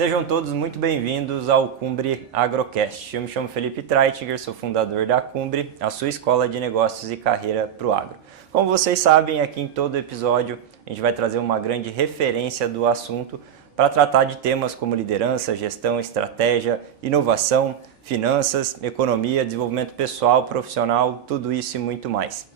Sejam todos muito bem-vindos ao Cumbre Agrocast. Eu me chamo Felipe Treitinger, sou fundador da Cumbre, a sua escola de negócios e carreira para o agro. Como vocês sabem, aqui em todo episódio a gente vai trazer uma grande referência do assunto para tratar de temas como liderança, gestão, estratégia, inovação, finanças, economia, desenvolvimento pessoal, profissional, tudo isso e muito mais.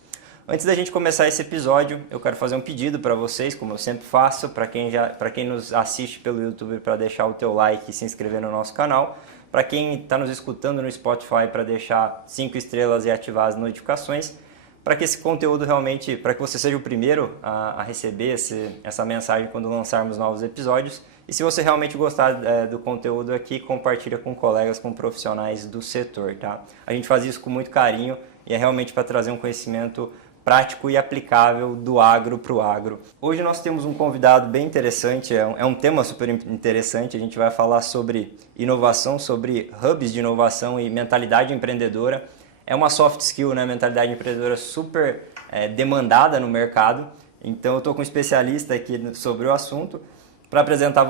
Antes da gente começar esse episódio, eu quero fazer um pedido para vocês, como eu sempre faço, para quem nos assiste pelo YouTube, para deixar o teu like e se inscrever no nosso canal. Para quem está nos escutando no Spotify, para deixar 5 estrelas e ativar as notificações. Para que esse conteúdo realmente, para que você seja o primeiro a receber essa mensagem quando lançarmos novos episódios. E se você realmente gostar do conteúdo aqui, compartilha com colegas, com profissionais do setor, tá? A gente faz isso com muito carinho e é realmente para trazer um conhecimento prático e aplicável do agro para o agro. Hoje nós temos um convidado bem interessante, é um tema super interessante, a gente vai falar sobre inovação, sobre hubs de inovação e mentalidade empreendedora. É uma soft skill, né? Mentalidade empreendedora super demandada no mercado, então eu estou com um especialista aqui sobre o assunto para apresentar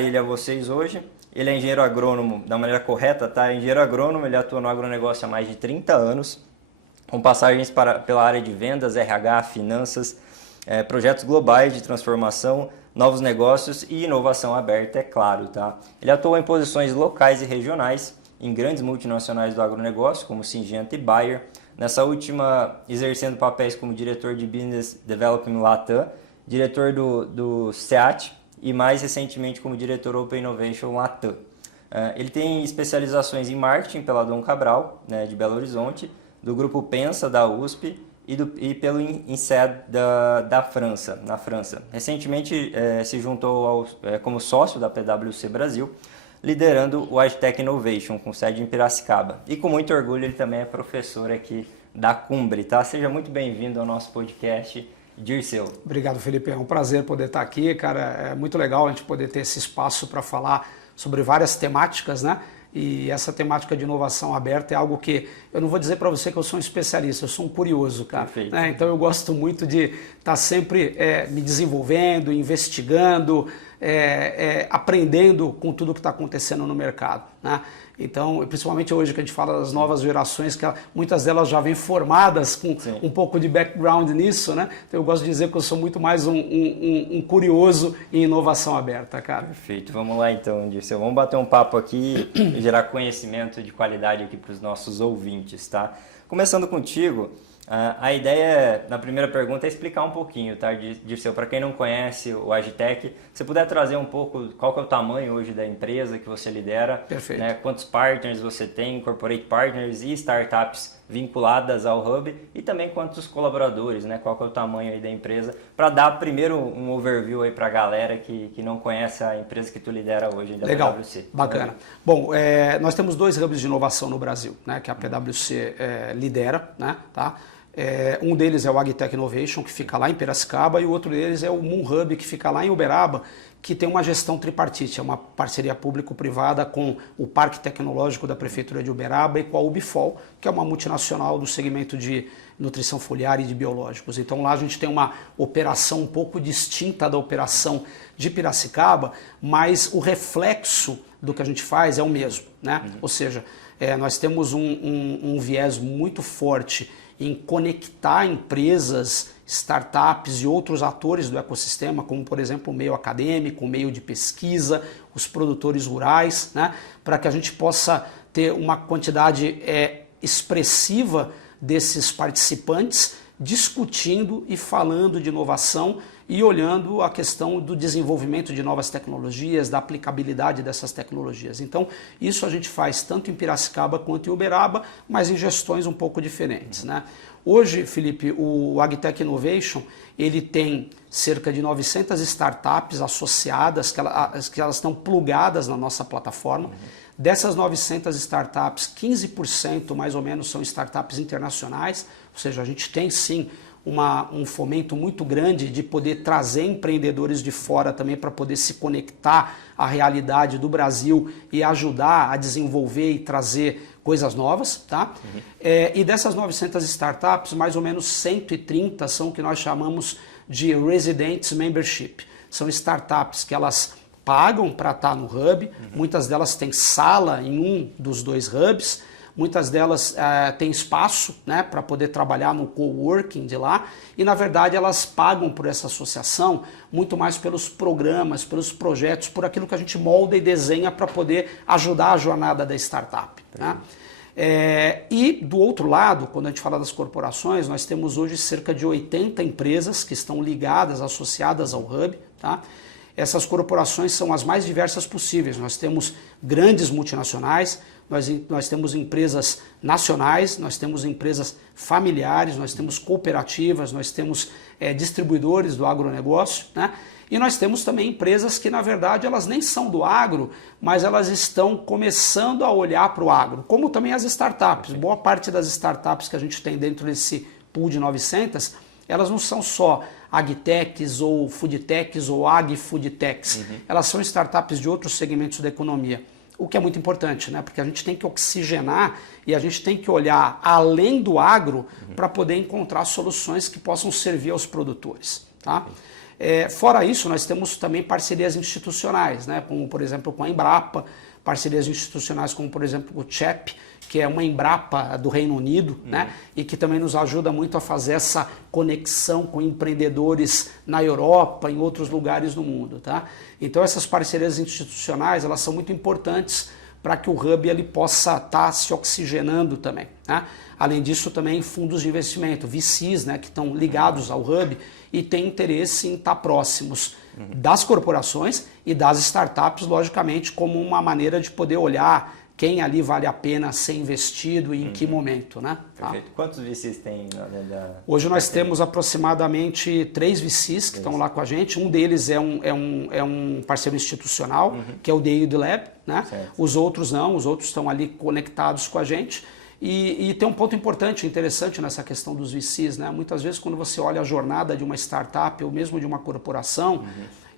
ele a vocês hoje. Ele é engenheiro agrônomo da maneira correta, tá? Engenheiro agrônomo, ele atua no agronegócio há mais de 30 anos, com passagens pela área de vendas, RH, finanças, projetos globais de transformação, novos negócios e inovação aberta, é claro, tá? Ele atua em posições locais e regionais, em grandes multinacionais do agronegócio, como Syngenta e Bayer, nessa última exercendo papéis como diretor de Business Development Latam, diretor do SEAT e mais recentemente como diretor Open Innovation Latam. Ele tem especializações em marketing pela Dom Cabral, né, de Belo Horizonte, do grupo Pensa da USP e pelo INSEAD na França. Recentemente se juntou como sócio da PwC Brasil, liderando o AgTech Innovation, com sede em Piracicaba. E com muito orgulho ele também é professor aqui da Cumbre, tá? Seja muito bem-vindo ao nosso podcast, Dirceu. Obrigado, Felipe. É um prazer poder estar aqui, cara. É muito legal a gente poder ter esse espaço para falar sobre várias temáticas, né? E essa temática de inovação aberta é algo que eu não vou dizer para você que eu sou um especialista, eu sou um curioso, cara. Né? Então eu gosto muito de estar sempre me desenvolvendo, investigando, aprendendo com tudo que está acontecendo no mercado, né? Então, principalmente hoje que a gente fala das novas gerações, que muitas delas já vêm formadas com um pouco de background nisso, né? Então eu gosto de dizer que eu sou muito mais um curioso em inovação aberta, cara. Perfeito, vamos lá então, Dirceu. Vamos bater um papo aqui e gerar conhecimento de qualidade aqui para os nossos ouvintes, tá? Começando contigo, a ideia na primeira pergunta é explicar um pouquinho, tá, Dirceu? Para quem não conhece o AgTech, se puder trazer um pouco qual que é o tamanho hoje da empresa que você lidera, Perfeito. Né, quantos partners você tem, corporate partners e startups vinculadas ao Hub e também quantos colaboradores, né, qual que é o tamanho aí da empresa, para dar primeiro um overview aí para a galera que não conhece a empresa que tu lidera hoje, da Legal, PwC. bacana. Bom, nós temos 2 hubs de inovação no Brasil, né, que a PwC lidera, né, tá? Um deles é o AgTech Innovation, que fica lá em Piracicaba, e o outro deles é o Moon Hub, que fica lá em Uberaba, que tem uma gestão tripartite, é uma parceria público-privada com o Parque Tecnológico da Prefeitura de Uberaba e com a Ubifol, que é uma multinacional do segmento de nutrição foliar e de biológicos. Então lá a gente tem uma operação um pouco distinta da operação de Piracicaba, mas o reflexo do que a gente faz é o mesmo, né? Ou seja, nós temos um viés muito forte em conectar empresas, startups e outros atores do ecossistema, como por exemplo o meio acadêmico, o meio de pesquisa, os produtores rurais, né, para que a gente possa ter uma quantidade expressiva desses participantes discutindo e falando de inovação e olhando a questão do desenvolvimento de novas tecnologias, da aplicabilidade dessas tecnologias. Então, isso a gente faz tanto em Piracicaba quanto em Uberaba, mas em gestões um pouco diferentes, né? Hoje, Felipe, o AgTech Innovation, ele tem cerca de 900 startups associadas, que elas estão plugadas na nossa plataforma. Dessas 900 startups, 15% mais ou menos são startups internacionais, ou seja, a gente tem sim um fomento muito grande de poder trazer empreendedores de fora também para poder se conectar à realidade do Brasil e ajudar a desenvolver e trazer coisas novas, tá? E dessas 900 startups, mais ou menos 130 são o que nós chamamos de Resident Membership. São startups que elas pagam para estar no hub, muitas delas têm sala em um dos 2 hubs, muitas delas têm espaço, né, para poder trabalhar no coworking de lá, e na verdade elas pagam por essa associação muito mais pelos programas, pelos projetos, por aquilo que a gente molda e desenha para poder ajudar a jornada da startup. Né? E do outro lado, quando a gente fala das corporações, nós temos hoje cerca de 80 empresas que estão ligadas, associadas ao hub. Tá? Essas corporações são as mais diversas possíveis. Nós temos grandes multinacionais, nós temos empresas nacionais, nós temos empresas familiares, nós temos cooperativas, nós temos distribuidores do agronegócio, né? E nós temos também empresas que, na verdade, elas nem são do agro, mas elas estão começando a olhar para o agro, como também as startups. Boa parte das startups que a gente tem dentro desse pool de 900, elas não são só agtechs ou foodtechs ou agfoodtechs, elas são startups de outros segmentos da economia. O que é muito importante, né? Porque a gente tem que oxigenar e a gente tem que olhar além do agro para poder encontrar soluções que possam servir aos produtores. Tá? Fora isso, nós temos também parcerias institucionais, né? Como por exemplo com a Embrapa, parcerias institucionais como por exemplo com o CHEP, que é uma Embrapa do Reino Unido, né? E que também nos ajuda muito a fazer essa conexão com empreendedores na Europa, em outros lugares do mundo. Tá? Então essas parcerias institucionais, elas são muito importantes para que o hub ele possa estar se oxigenando também. Né? Além disso, também fundos de investimento, VCs, né, que estão ligados ao hub e têm interesse em estar próximos das corporações e das startups, logicamente, como uma maneira de poder olhar quem ali vale a pena ser investido e em que momento. Né? Perfeito. Tá? Quantos VCs tem? Hoje nós temos aproximadamente 3 VCs que estão lá com a gente. Um deles é um parceiro institucional, que é o The Yield Lab. Né? Os outros não, os outros estão ali conectados com a gente. E tem um ponto importante, interessante nessa questão dos VCs. Né? Muitas vezes quando você olha a jornada de uma startup ou mesmo de uma corporação,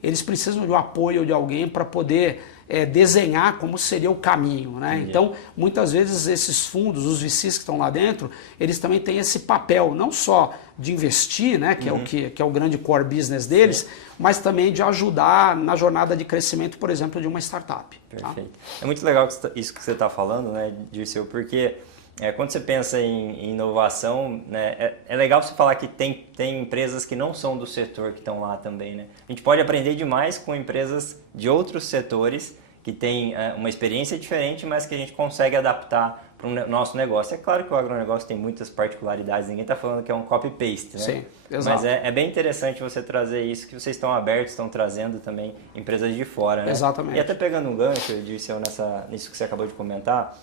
eles precisam de um apoio de alguém para poder desenhar como seria o caminho. Né? Então, muitas vezes esses fundos, os VCs que estão lá dentro, eles também têm esse papel, não só de investir, né, que é o grande core business deles, mas também de ajudar na jornada de crescimento, por exemplo, de uma startup. Perfeito. Tá? É muito legal isso que você está falando, né, Dirceu, porque quando você pensa em inovação, né, é legal você falar que tem empresas que não são do setor que estão lá também. Né? A gente pode aprender demais com empresas de outros setores que têm uma experiência diferente, mas que a gente consegue adaptar para o nosso negócio. É claro que o agronegócio tem muitas particularidades, ninguém está falando que é um copy-paste, né? Sim, exato. Mas é bem interessante você trazer isso, que vocês estão abertos, estão trazendo também empresas de fora. Né? Exatamente. E até pegando um gancho, Dirceu, nisso que você acabou de comentar,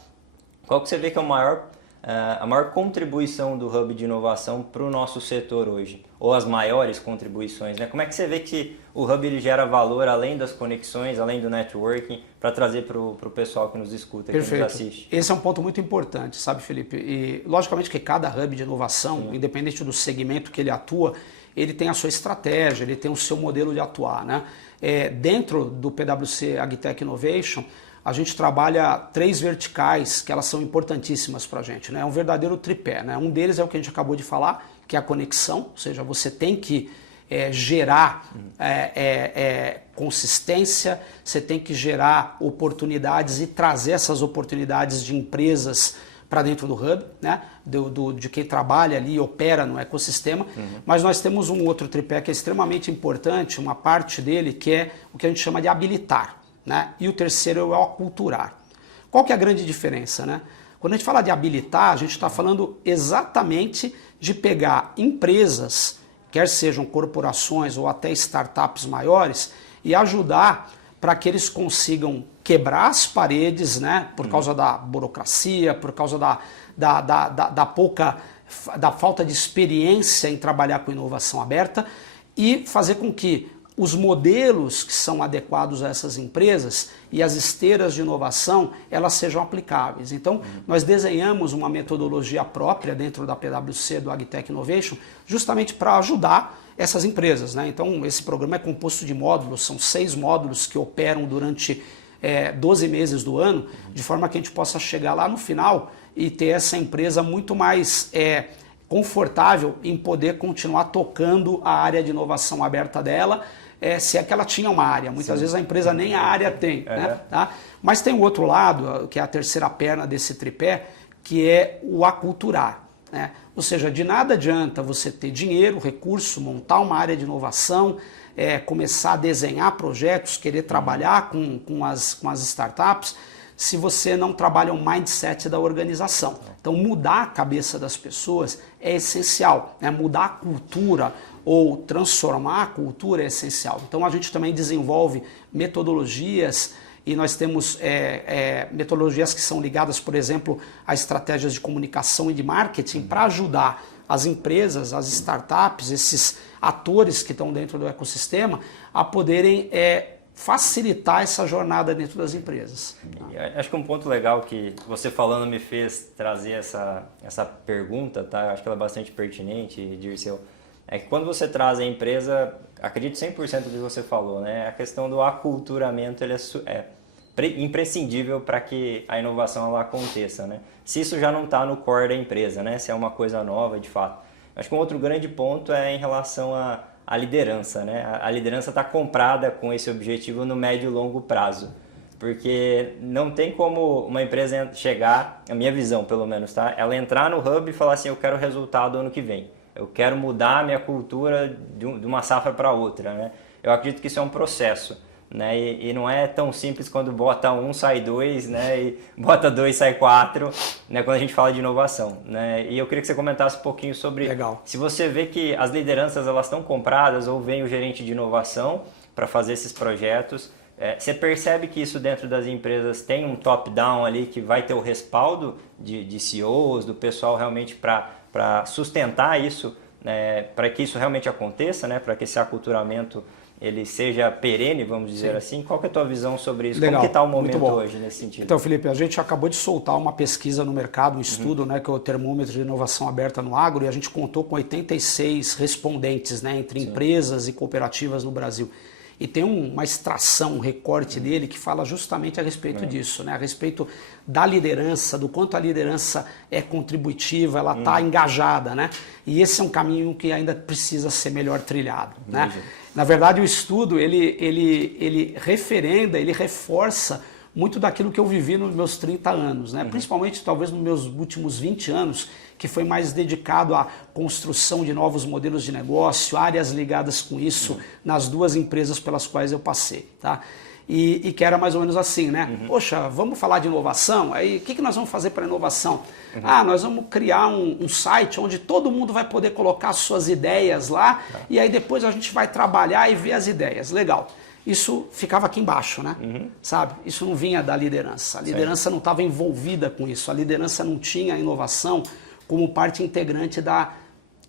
qual que você vê que é a maior contribuição do Hub de Inovação para o nosso setor hoje? Ou as maiores contribuições? Né? Como é que você vê que o Hub ele gera valor além das conexões, além do networking, para trazer para o pessoal que nos escuta, Perfeito. Que nos assiste? Esse é um ponto muito importante, sabe, Felipe? E logicamente que cada Hub de inovação, independente do segmento que ele atua, ele tem a sua estratégia, ele tem o seu modelo de atuar. Né? Dentro do PwC AgTech Innovation, a gente trabalha 3 verticais que elas são importantíssimas para a gente. Né? É um verdadeiro tripé. Né? Um deles é o que a gente acabou de falar, que é a conexão, ou seja, você tem que gerar consistência, você tem que gerar oportunidades e trazer essas oportunidades de empresas para dentro do Hub, né? De quem trabalha ali e opera no ecossistema. Mas nós temos um outro tripé que é extremamente importante, uma parte dele que é o que a gente chama de habilitar. Né? E o terceiro é o aculturar. Qual que é a grande diferença? Né? Quando a gente fala de habilitar, a gente está falando exatamente de pegar empresas, quer sejam corporações ou até startups maiores, e ajudar para que eles consigam quebrar as paredes, né? Por causa da burocracia, por causa da falta de experiência em trabalhar com inovação aberta, e fazer com que os modelos que são adequados a essas empresas e as esteiras de inovação, elas sejam aplicáveis. Então, nós desenhamos uma metodologia própria dentro da PwC, do AgTech Innovation, justamente para ajudar essas empresas. Né? Então, esse programa é composto de módulos, são 6 módulos que operam durante 12 meses do ano, de forma que a gente possa chegar lá no final e ter essa empresa muito mais confortável em poder continuar tocando a área de inovação aberta dela, se é que ela tinha uma área. Muitas vezes a empresa nem a área tem. Né? Tá? Mas tem o outro lado, que é a terceira perna desse tripé, que é o aculturar. Né? Ou seja, de nada adianta você ter dinheiro, recurso, montar uma área de inovação, começar a desenhar projetos, querer trabalhar com as startups, se você não trabalha o mindset da organização. Então, mudar a cabeça das pessoas é essencial. Né? Mudar a cultura ou transformar a cultura é essencial. Então, a gente também desenvolve metodologias e nós temos metodologias que são ligadas, por exemplo, a estratégias de comunicação e de marketing para ajudar as empresas, as startups, esses atores que estão dentro do ecossistema a poderem facilitar essa jornada dentro das empresas. Acho que um ponto legal que você falando me fez trazer essa pergunta, tá? Acho que ela é bastante pertinente, Dirceu. É que quando você traz a empresa, acredito 100% do que você falou, né? A questão do aculturamento ele é imprescindível para que a inovação ela aconteça, né? Se isso já não está no core da empresa, né? Se é uma coisa nova de fato. Acho que um outro grande ponto é em relação à liderança, né? A liderança está comprada com esse objetivo no médio e longo prazo. Porque não tem como uma empresa chegar, a minha visão pelo menos, tá? Ela entrar no hub e falar assim, eu quero resultado ano que vem. Eu quero mudar a minha cultura de uma safra para outra, né? Eu acredito que isso é um processo, né? E não é tão simples quando bota um, sai dois, né? E bota dois, sai quatro, né? Quando a gente fala de inovação, né? E eu queria que você comentasse um pouquinho sobre se você vê que as lideranças elas estão compradas ou vem o gerente de inovação para fazer esses projetos. Você percebe que isso dentro das empresas tem um top-down ali que vai ter o respaldo de CEOs, do pessoal realmente para sustentar isso, né, para que isso realmente aconteça, né, para que esse aculturamento ele seja perene, vamos dizer assim. Qual que é a tua visão sobre isso? Legal. Como que está o momento hoje nesse sentido? Então, Felipe, a gente acabou de soltar uma pesquisa no mercado, um estudo, né, que é o Termômetro de Inovação Aberta no Agro, e a gente contou com 86 respondentes, né, entre empresas e cooperativas no Brasil. E tem uma extração, um recorte dele que fala justamente a respeito disso, né? A respeito da liderança, do quanto a liderança é contributiva, ela está engajada, né? E esse é um caminho que ainda precisa ser melhor trilhado, né? Na verdade, o estudo, ele referenda, ele reforça muito daquilo que eu vivi nos meus 30 anos, né? Principalmente, talvez, nos meus últimos 20 anos, que foi mais dedicado à construção de novos modelos de negócio, áreas ligadas com isso, nas duas empresas pelas quais eu passei, tá? E que era mais ou menos assim, né? Poxa, vamos falar de inovação? Aí, o que nós vamos fazer para inovação? Nós vamos criar um site onde todo mundo vai poder colocar suas ideias lá, e aí depois a gente vai trabalhar e ver as ideias. Legal. Isso ficava aqui embaixo, né? Sabe? Isso não vinha da liderança. A liderança não estava envolvida com isso. A liderança não tinha a inovação como parte integrante da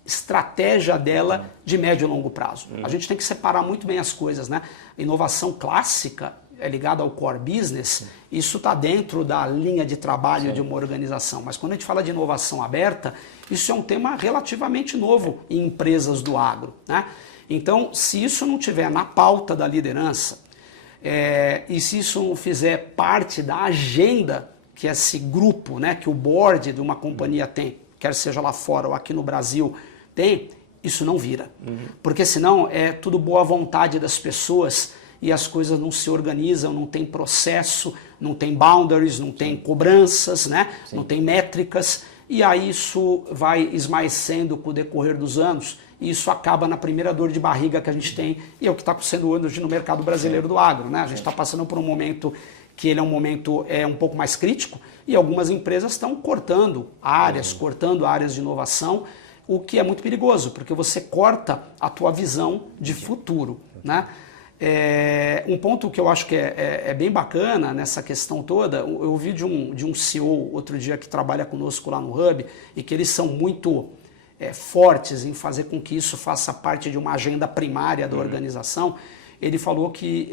estratégia dela de médio e longo prazo. A gente tem que separar muito bem as coisas, né? Inovação clássica é ligada ao core business, isso está dentro da linha de trabalho de uma organização. Mas quando a gente fala de inovação aberta, isso é um tema relativamente novo em empresas do agro, né? Então, se isso não tiver na pauta da liderança, e se isso não fizer parte da agenda que esse grupo, né, que o board de uma companhia tem, quer seja lá fora ou aqui no Brasil tem, isso não vira. Porque senão é tudo boa vontade das pessoas e as coisas não se organizam, não tem processo, não tem boundaries, não tem cobranças, né? Não tem métricas, e aí isso vai esmaecendo com o decorrer dos anos, e isso acaba na primeira dor de barriga que a gente tem, e é o que está sendo hoje no mercado brasileiro do agro, né? A gente está passando por um momento que ele é um momento um pouco mais crítico, e algumas empresas estão cortando áreas de inovação, o que é muito perigoso, porque você corta a tua visão de futuro, né? Um ponto que eu acho que é bem bacana nessa questão toda, eu ouvi de um CEO outro dia que trabalha conosco lá no Hub, e que eles são muito fortes em fazer com que isso faça parte de uma agenda primária da organização. Ele falou que,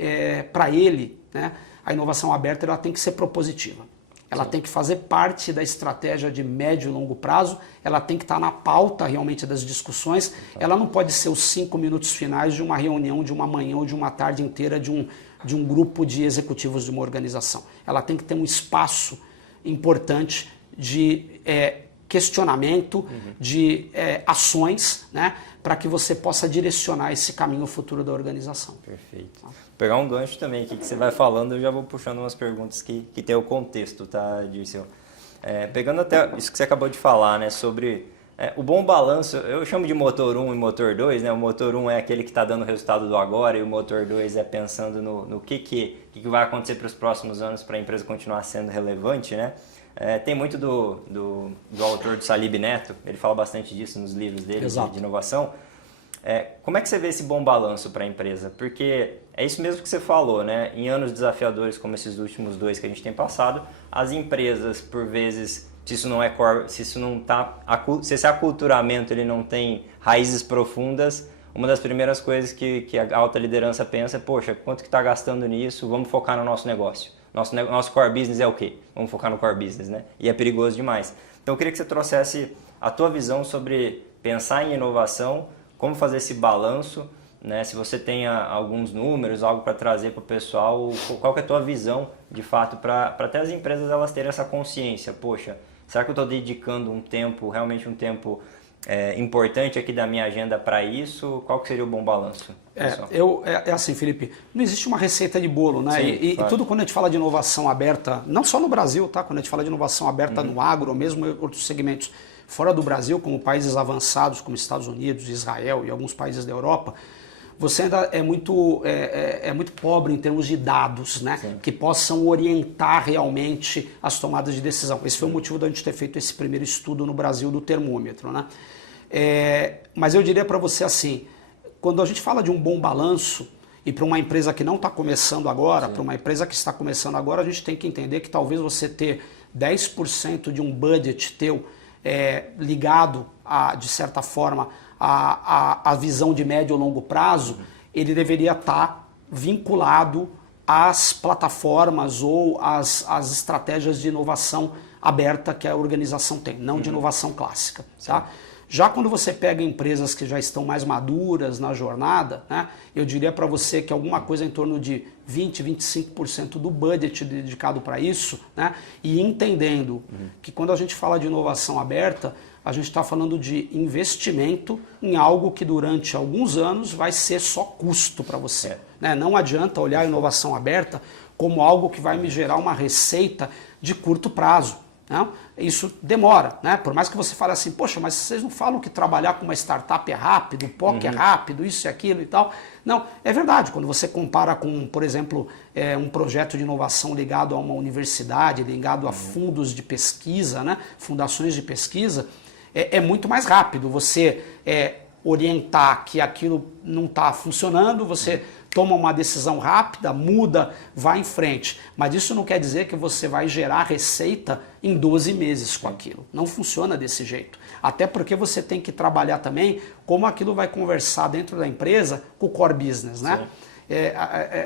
para ele, né, a inovação aberta ela tem que ser propositiva. Ela tem que fazer parte da estratégia de médio e longo prazo, ela tem que estar na pauta realmente das discussões, ela não pode ser os 5 minutos finais de uma reunião, de uma manhã ou de uma tarde inteira de um grupo de executivos de uma organização. Ela tem que ter um espaço importante de questionamento, de ações, né, para que você possa direcionar esse caminho futuro da organização. Perfeito. Vou pegar um gancho também aqui que você vai falando, eu já vou puxando umas perguntas que tem o contexto, tá, Dirceu? Pegando até isso que você acabou de falar, né, sobre o bom balanço, eu chamo de motor 1 e motor 2, né? O motor 1 é aquele que está dando o resultado do agora e o motor 2 é pensando no que vai acontecer para os próximos anos para a empresa continuar sendo relevante, né? Tem muito do autor do Salib Neto, ele fala bastante disso nos livros dele de inovação. Como é que você vê esse bom balanço para a empresa? Porque é isso mesmo que você falou, né? Em anos desafiadores como esses últimos 2 que a gente tem passado, as empresas, por vezes, se isso não é core, se isso não tá, se esse aculturamento ele não tem raízes profundas, uma das primeiras coisas que a alta liderança pensa é, poxa, quanto que está gastando nisso? Vamos focar no nosso negócio. Nosso core business é o quê? Vamos focar no core business, né? E é perigoso demais. Então eu queria que você trouxesse a tua visão sobre pensar em inovação, como fazer esse balanço, né? Se você tem alguns números, algo para trazer para o pessoal, qual que é a tua visão, de fato, para até as empresas elas terem essa consciência, poxa, será que eu estou dedicando um tempo, realmente um tempo importante aqui da minha agenda para isso? Qual que seria o bom balanço? É assim, Felipe, não existe uma receita de bolo, né? Sim, claro. E tudo quando a gente fala de inovação aberta, não só no Brasil, tá? Quando a gente fala de inovação aberta no agro, ou mesmo em outros segmentos fora do Brasil, como países avançados como Estados Unidos, Israel e alguns países da Europa, você ainda é muito pobre em termos de dados, né? Que possam orientar realmente as tomadas de decisão. Esse foi o motivo da gente ter feito esse primeiro estudo no Brasil do termômetro, né? Mas eu diria para você assim, quando a gente fala de um bom balanço, e para uma empresa que não está começando agora, para uma empresa que está começando agora, a gente tem que entender que talvez você ter 10% de um budget teu ligado, de certa forma, a visão de médio ou longo prazo, ele deveria estar vinculado às plataformas ou às estratégias de inovação aberta que a organização tem, não de inovação clássica. Tá? Já quando você pega empresas que já estão mais maduras na jornada, né, eu diria para você que alguma coisa em torno de 20, 25% do budget dedicado para isso, né, e entendendo que quando a gente fala de inovação aberta, a gente está falando de investimento em algo que durante alguns anos vai ser só custo para você. Né? Não adianta olhar a inovação aberta como algo que vai me gerar uma receita de curto prazo. Não? Isso demora, né? Por mais que você fale assim, poxa, mas vocês não falam que trabalhar com uma startup é rápido, o POC é rápido, isso e aquilo e tal. Não, é verdade, quando você compara com, por exemplo, um projeto de inovação ligado a uma universidade, ligado a fundos de pesquisa, né? Fundações de pesquisa, é muito mais rápido você orientar que aquilo não está funcionando, você toma uma decisão rápida, muda, vai em frente. Mas isso não quer dizer que você vai gerar receita em 12 meses com aquilo. Não funciona desse jeito. Até porque você tem que trabalhar também como aquilo vai conversar dentro da empresa com o core business, né?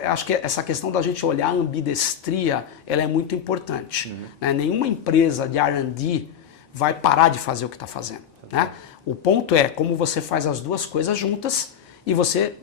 Acho que essa questão da gente olhar a ambidestria, ela é muito importante. Né? Nenhuma empresa de R&D vai parar de fazer o que está fazendo. Né? O ponto é como você faz as duas coisas juntas e você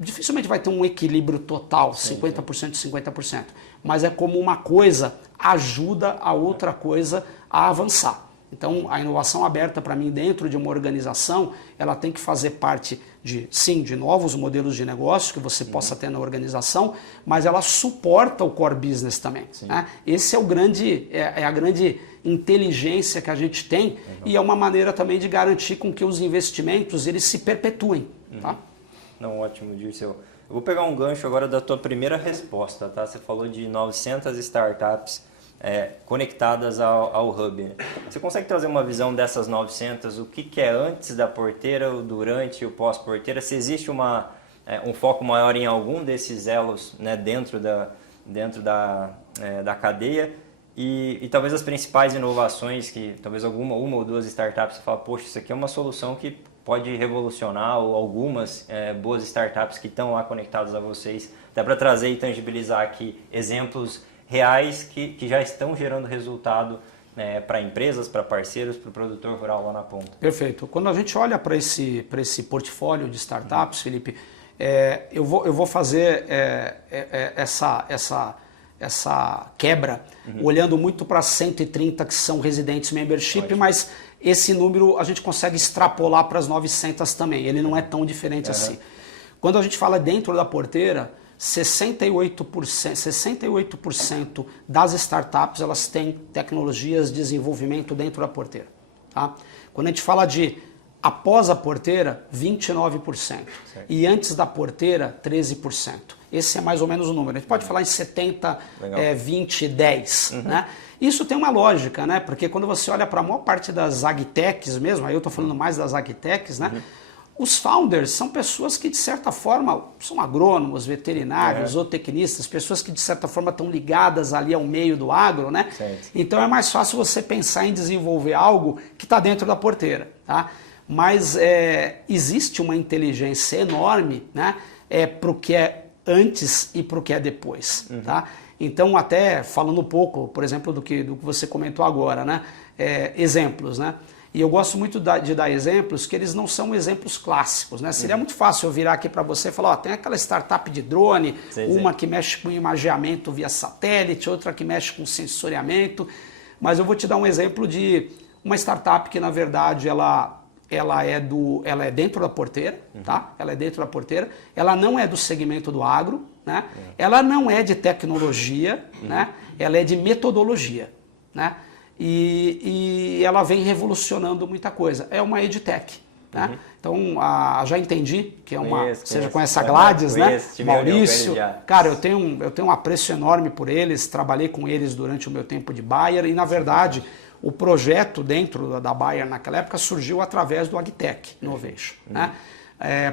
dificilmente vai ter um equilíbrio total, 50% e 50%. Mas é como uma coisa ajuda a outra coisa a avançar. Então, a inovação aberta, para mim, dentro de uma organização, ela tem que fazer parte de novos modelos de negócio que você possa ter na organização, mas ela suporta o core business também. Né? Esse é a grande inteligência que a gente tem e é uma maneira também de garantir com que os investimentos eles se perpetuem. Tá? Não, ótimo, Dirceu. Eu vou pegar um gancho agora da tua primeira resposta, tá? Você falou de 900 startups conectadas ao Hub. Né? Você consegue trazer uma visão dessas 900? O que é antes da porteira, o durante e o pós-porteira? Se existe um foco maior em algum desses elos, né, dentro da cadeia? E talvez as principais inovações, que talvez uma ou duas startups você fala, poxa, isso aqui é uma solução que pode revolucionar, ou algumas boas startups que estão lá conectadas a vocês. Dá para trazer e tangibilizar aqui exemplos reais que já estão gerando resultado para empresas, para parceiros, para o produtor rural lá na ponta. Perfeito. Quando a gente olha para esse portfólio de startups, Felipe, eu vou fazer essa quebra, olhando muito para 130 que são residentes membership, mas esse número a gente consegue extrapolar para as 900 também, ele não é tão diferente assim. Quando a gente fala dentro da porteira, 68% das startups elas têm tecnologias de desenvolvimento dentro da porteira. Tá? Quando a gente fala de após a porteira, 29%. Certo. E antes da porteira, 13%. Esse é mais ou menos o número. A gente pode falar em 70, 20, 10. Né? Isso tem uma lógica, né? Porque quando você olha para a maior parte das agtechs mesmo, aí eu estou falando mais das agtechs, né? Os founders são pessoas que, de certa forma, são agrônomos, veterinários, zootecnistas, pessoas que, de certa forma, estão ligadas ali ao meio do agro, né? Certo. Então é mais fácil você pensar em desenvolver algo que está dentro da porteira, tá? Mas existe uma inteligência enorme, né? Para o que é antes e para o que é depois, tá? Então, até falando um pouco, por exemplo, do que você comentou agora, né? Exemplos, né? E eu gosto muito de dar exemplos que eles não são exemplos clássicos, né? Seria muito fácil eu virar aqui para você e falar, ó, tem aquela startup de drone, uma que mexe com imageamento via satélite, outra que mexe com sensoriamento, mas eu vou te dar um exemplo de uma startup que, na verdade, ela é dentro da porteira, tá? Ela é dentro da porteira, ela não é do segmento do agro, né? Ela não é de tecnologia, né? Ela é de metodologia, né? E ela vem revolucionando muita coisa. É uma edtech, né? Então, já entendi que é uma... Você já conhece a Gladys, né? Maurício. Cara, eu tenho um apreço enorme por eles, trabalhei com eles durante o meu tempo de Bayer e, na verdade, o projeto dentro da Bayer naquela época surgiu através do Agtech Innovation, né?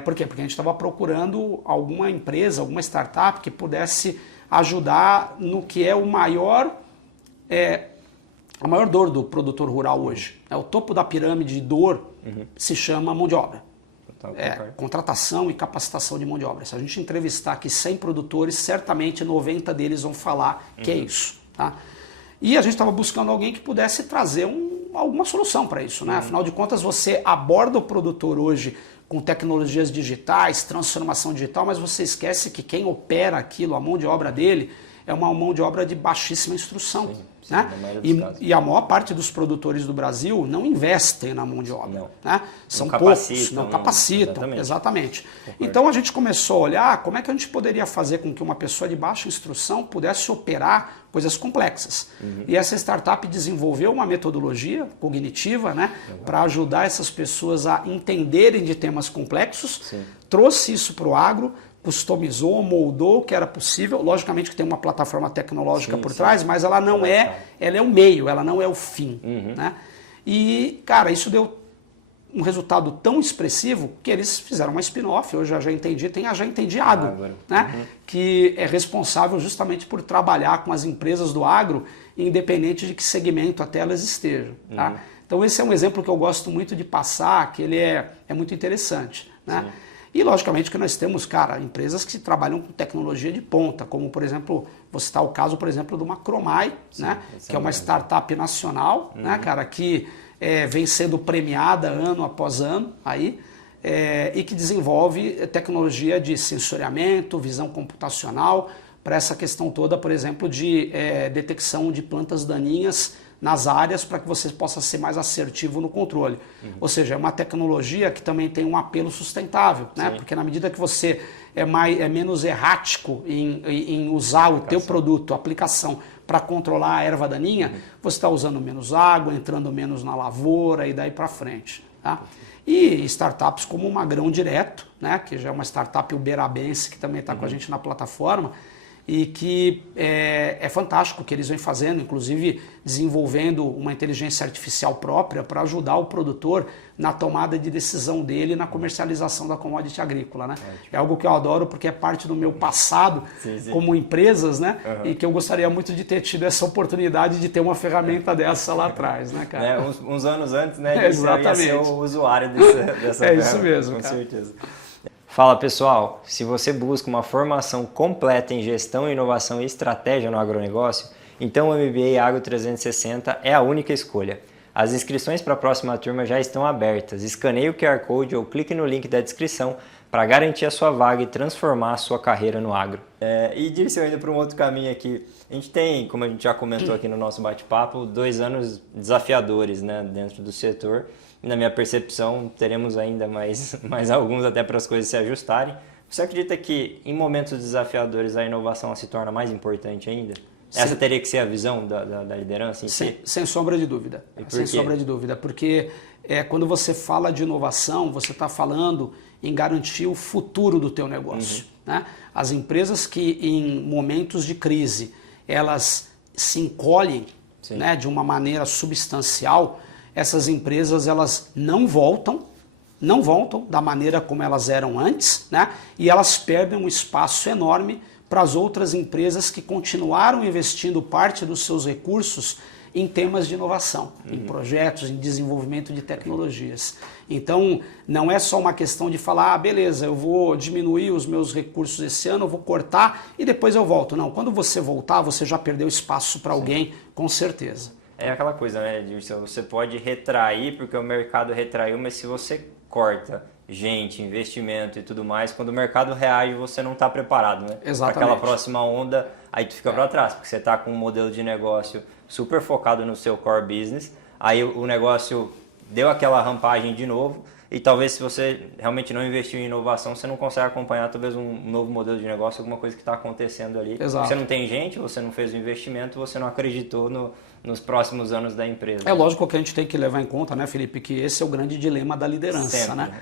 Por quê? Porque a gente estava procurando alguma empresa, alguma startup que pudesse ajudar no que é a maior dor do produtor rural hoje. O topo da pirâmide de dor se chama mão de obra. Contratação e capacitação de mão de obra. Se a gente entrevistar aqui 100 produtores, certamente 90 deles vão falar que é isso. Tá? E a gente estava buscando alguém que pudesse trazer alguma solução para isso. Né? Afinal de contas, você aborda o produtor hoje com tecnologias digitais, transformação digital, mas você esquece que quem opera aquilo, a mão de obra dele, é uma mão de obra de baixíssima instrução. Sim, né? E a maior parte dos produtores do Brasil não investem na mão de obra. Né? São poucos, não capacitam. Exatamente. Então a gente começou a olhar como é que a gente poderia fazer com que uma pessoa de baixa instrução pudesse operar coisas complexas. E essa startup desenvolveu uma metodologia cognitiva, né, para ajudar essas pessoas a entenderem de temas complexos, trouxe isso para o agro, customizou, moldou o que era possível. Logicamente que tem uma plataforma tecnológica por trás, mas ela não ela é o meio, ela não é o fim. Né? E, cara, isso deu um resultado tão expressivo que eles fizeram uma spin-off, eu já entendi, tem a Já Entendi Agro, né? Que é responsável justamente por trabalhar com as empresas do agro, independente de que segmento até elas estejam. Tá? Então esse é um exemplo que eu gosto muito de passar, que ele é muito interessante. Né? E logicamente que nós temos, cara, empresas que trabalham com tecnologia de ponta, como por exemplo, vou citar o caso, por exemplo, do Macromai, né? Que é uma startup nacional, né, cara, que vem sendo premiada ano após ano aí, e que desenvolve tecnologia de sensoriamento, visão computacional, para essa questão toda, por exemplo, de detecção de plantas daninhas nas áreas para que você possa ser mais assertivo no controle. Ou seja, é uma tecnologia que também tem um apelo sustentável, né? Porque na medida que você é menos errático em usar o teu produto, a aplicação, para controlar a erva daninha, você está usando menos água, entrando menos na lavoura e daí para frente. Tá? E startups como o Magrão Direto, né? Que já é uma startup uberabense que também está com a gente na plataforma, e que é fantástico o que eles vêm fazendo, inclusive desenvolvendo uma inteligência artificial própria para ajudar o produtor na tomada de decisão dele na comercialização da commodity agrícola. Né? É algo que eu adoro porque é parte do meu passado como empresas, né? E que eu gostaria muito de ter tido essa oportunidade de ter uma ferramenta dessa lá atrás. Né, cara? Uns anos antes, né, exatamente. Ia ser o usuário dessa ferramenta. Isso mesmo, com cara. certeza. Fala pessoal, se você busca uma formação completa em gestão, inovação e estratégia no agronegócio, então o MBA Agro 360 é a única escolha. As inscrições para a próxima turma já estão abertas. Escaneie o QR Code ou clique no link da descrição para garantir a sua vaga e transformar a sua carreira no agro. E Dirceu, indo para um outro caminho aqui, a gente tem, como a gente já comentou aqui no nosso bate-papo, 2 anos desafiadores, né, dentro do setor. Na minha percepção, teremos ainda mais alguns até para as coisas se ajustarem. Você acredita que em momentos desafiadores a inovação se torna mais importante ainda? Sim. Essa teria que ser a visão da liderança em si? Sem sombra de dúvida. Sem sombra de dúvida, porque quando você fala de inovação, você está falando em garantir o futuro do teu negócio. Né? As empresas que em momentos de crise elas se encolhem, né, de uma maneira substancial, essas empresas elas não voltam da maneira como elas eram antes, né? E elas perdem um espaço enorme para as outras empresas que continuaram investindo parte dos seus recursos em temas de inovação, em projetos, em desenvolvimento de tecnologias. Então, não é só uma questão de falar, beleza, eu vou diminuir os meus recursos esse ano, eu vou cortar e depois eu volto. Não, quando você voltar, você já perdeu espaço para alguém, com certeza. É aquela coisa, né, Dirceu? Você pode retrair porque o mercado retraiu, mas se você corta gente, investimento e tudo mais, quando o mercado reage, você não está preparado, né? Exatamente. Para aquela próxima onda, aí tu fica para trás, porque você está com um modelo de negócio super focado no seu core business, aí o negócio deu aquela rampagem de novo, e talvez se você realmente não investiu em inovação, você não consegue acompanhar talvez um novo modelo de negócio, alguma coisa que está acontecendo ali. Exato. Você não tem gente, você não fez o investimento, você não acreditou nos próximos anos da empresa. É lógico que a gente tem que levar em conta, né, Felipe, que esse é o grande dilema da liderança, sempre, né?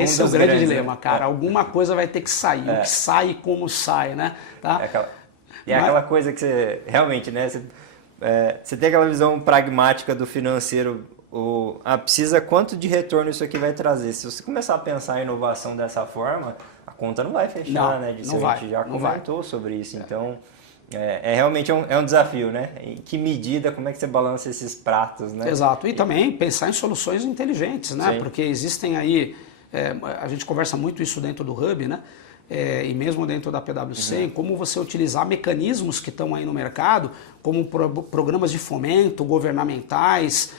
Esse é o grande dilema, cara. Né? Alguma coisa vai ter que sair, o que sai e como sai, né? Tá? Aquela coisa que você realmente, né? Você tem aquela visão pragmática do financeiro, precisa quanto de retorno isso aqui vai trazer. Se você começar a pensar em inovação dessa forma, a conta não vai fechar, né? A gente já comentou sobre isso, então... realmente um desafio, né? Em que medida, como é que você balança esses pratos, né? Exato, e também pensar em soluções inteligentes, né? Sim. Porque existem aí, a gente conversa muito isso dentro do Hub, né? E mesmo dentro da PwC, como você utilizar mecanismos que estão aí no mercado, como programas de fomento governamentais,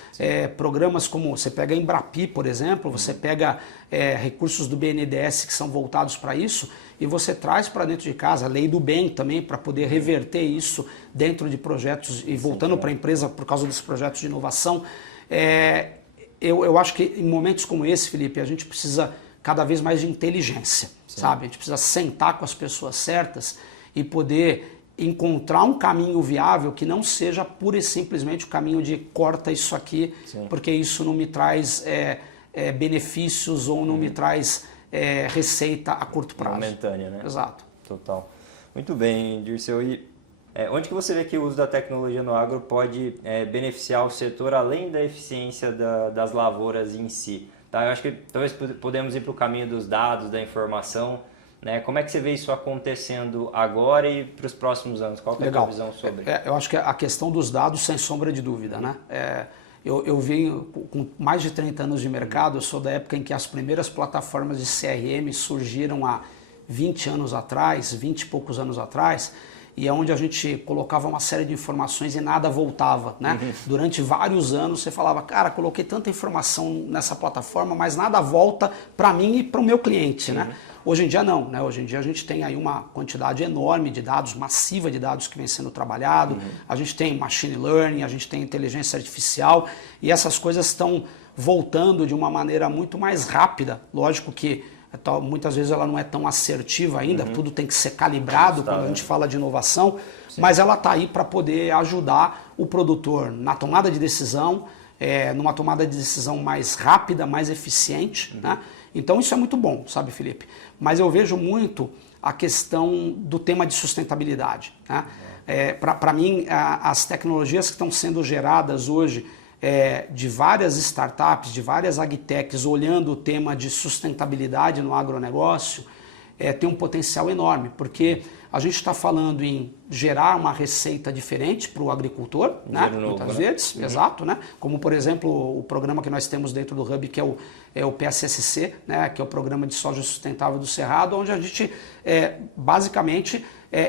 programas como, você pega a Embrapi, por exemplo, você pega recursos do BNDES que são voltados para isso, e você traz para dentro de casa a lei do bem também, para poder reverter isso dentro de projetos, e voltando para a empresa por causa dos projetos de inovação. Eu acho que em momentos como esse, Felipe, a gente precisa cada vez mais de inteligência, sabe? A gente precisa sentar com as pessoas certas e poder encontrar um caminho viável que não seja pura e simplesmente o caminho de corta isso aqui, porque isso não me traz benefícios ou não me traz receita a curto prazo. Momentânea, né? Exato. Total. Muito bem, Dirceu. E onde que você vê que o uso da tecnologia no agro pode beneficiar o setor além da eficiência das lavouras em si? Tá? Eu acho que talvez podemos ir para o caminho dos dados, da informação, né? Como é que você vê isso acontecendo agora e para os próximos anos? Qual que é a sua visão sobre? Eu acho que a questão dos dados, sem sombra de dúvida, né? Eu venho com mais de 30 anos de mercado, eu sou da época em que as primeiras plataformas de CRM surgiram há 20 anos atrás, 20 e poucos anos atrás, e é onde a gente colocava uma série de informações e nada voltava, né? Durante vários anos você falava, cara, coloquei tanta informação nessa plataforma, mas nada volta para mim e para o meu cliente, né? Hoje em dia não, né? Hoje em dia a gente tem aí uma quantidade enorme de dados, massiva de dados que vem sendo trabalhado, a gente tem machine learning, a gente tem inteligência artificial, e essas coisas estão voltando de uma maneira muito mais rápida. Lógico que muitas vezes ela não é tão assertiva ainda, tudo tem que ser calibrado quando a gente fala de inovação, mas ela está aí para poder ajudar o produtor na tomada de decisão, numa tomada de decisão mais rápida, mais eficiente, né? Então isso é muito bom, sabe, Felipe? Mas eu vejo muito a questão do tema de sustentabilidade, né? Para mim, as tecnologias que estão sendo geradas hoje de várias startups, de várias agtechs, olhando o tema de sustentabilidade no agronegócio, tem um potencial enorme, porque a gente está falando em gerar uma receita diferente para o agricultor, né? Muitas vezes, exato, né? Como, por exemplo, o programa que nós temos dentro do Hub, que é o PSSC, né? Que é o Programa de Soja Sustentável do Cerrado, onde a gente basicamente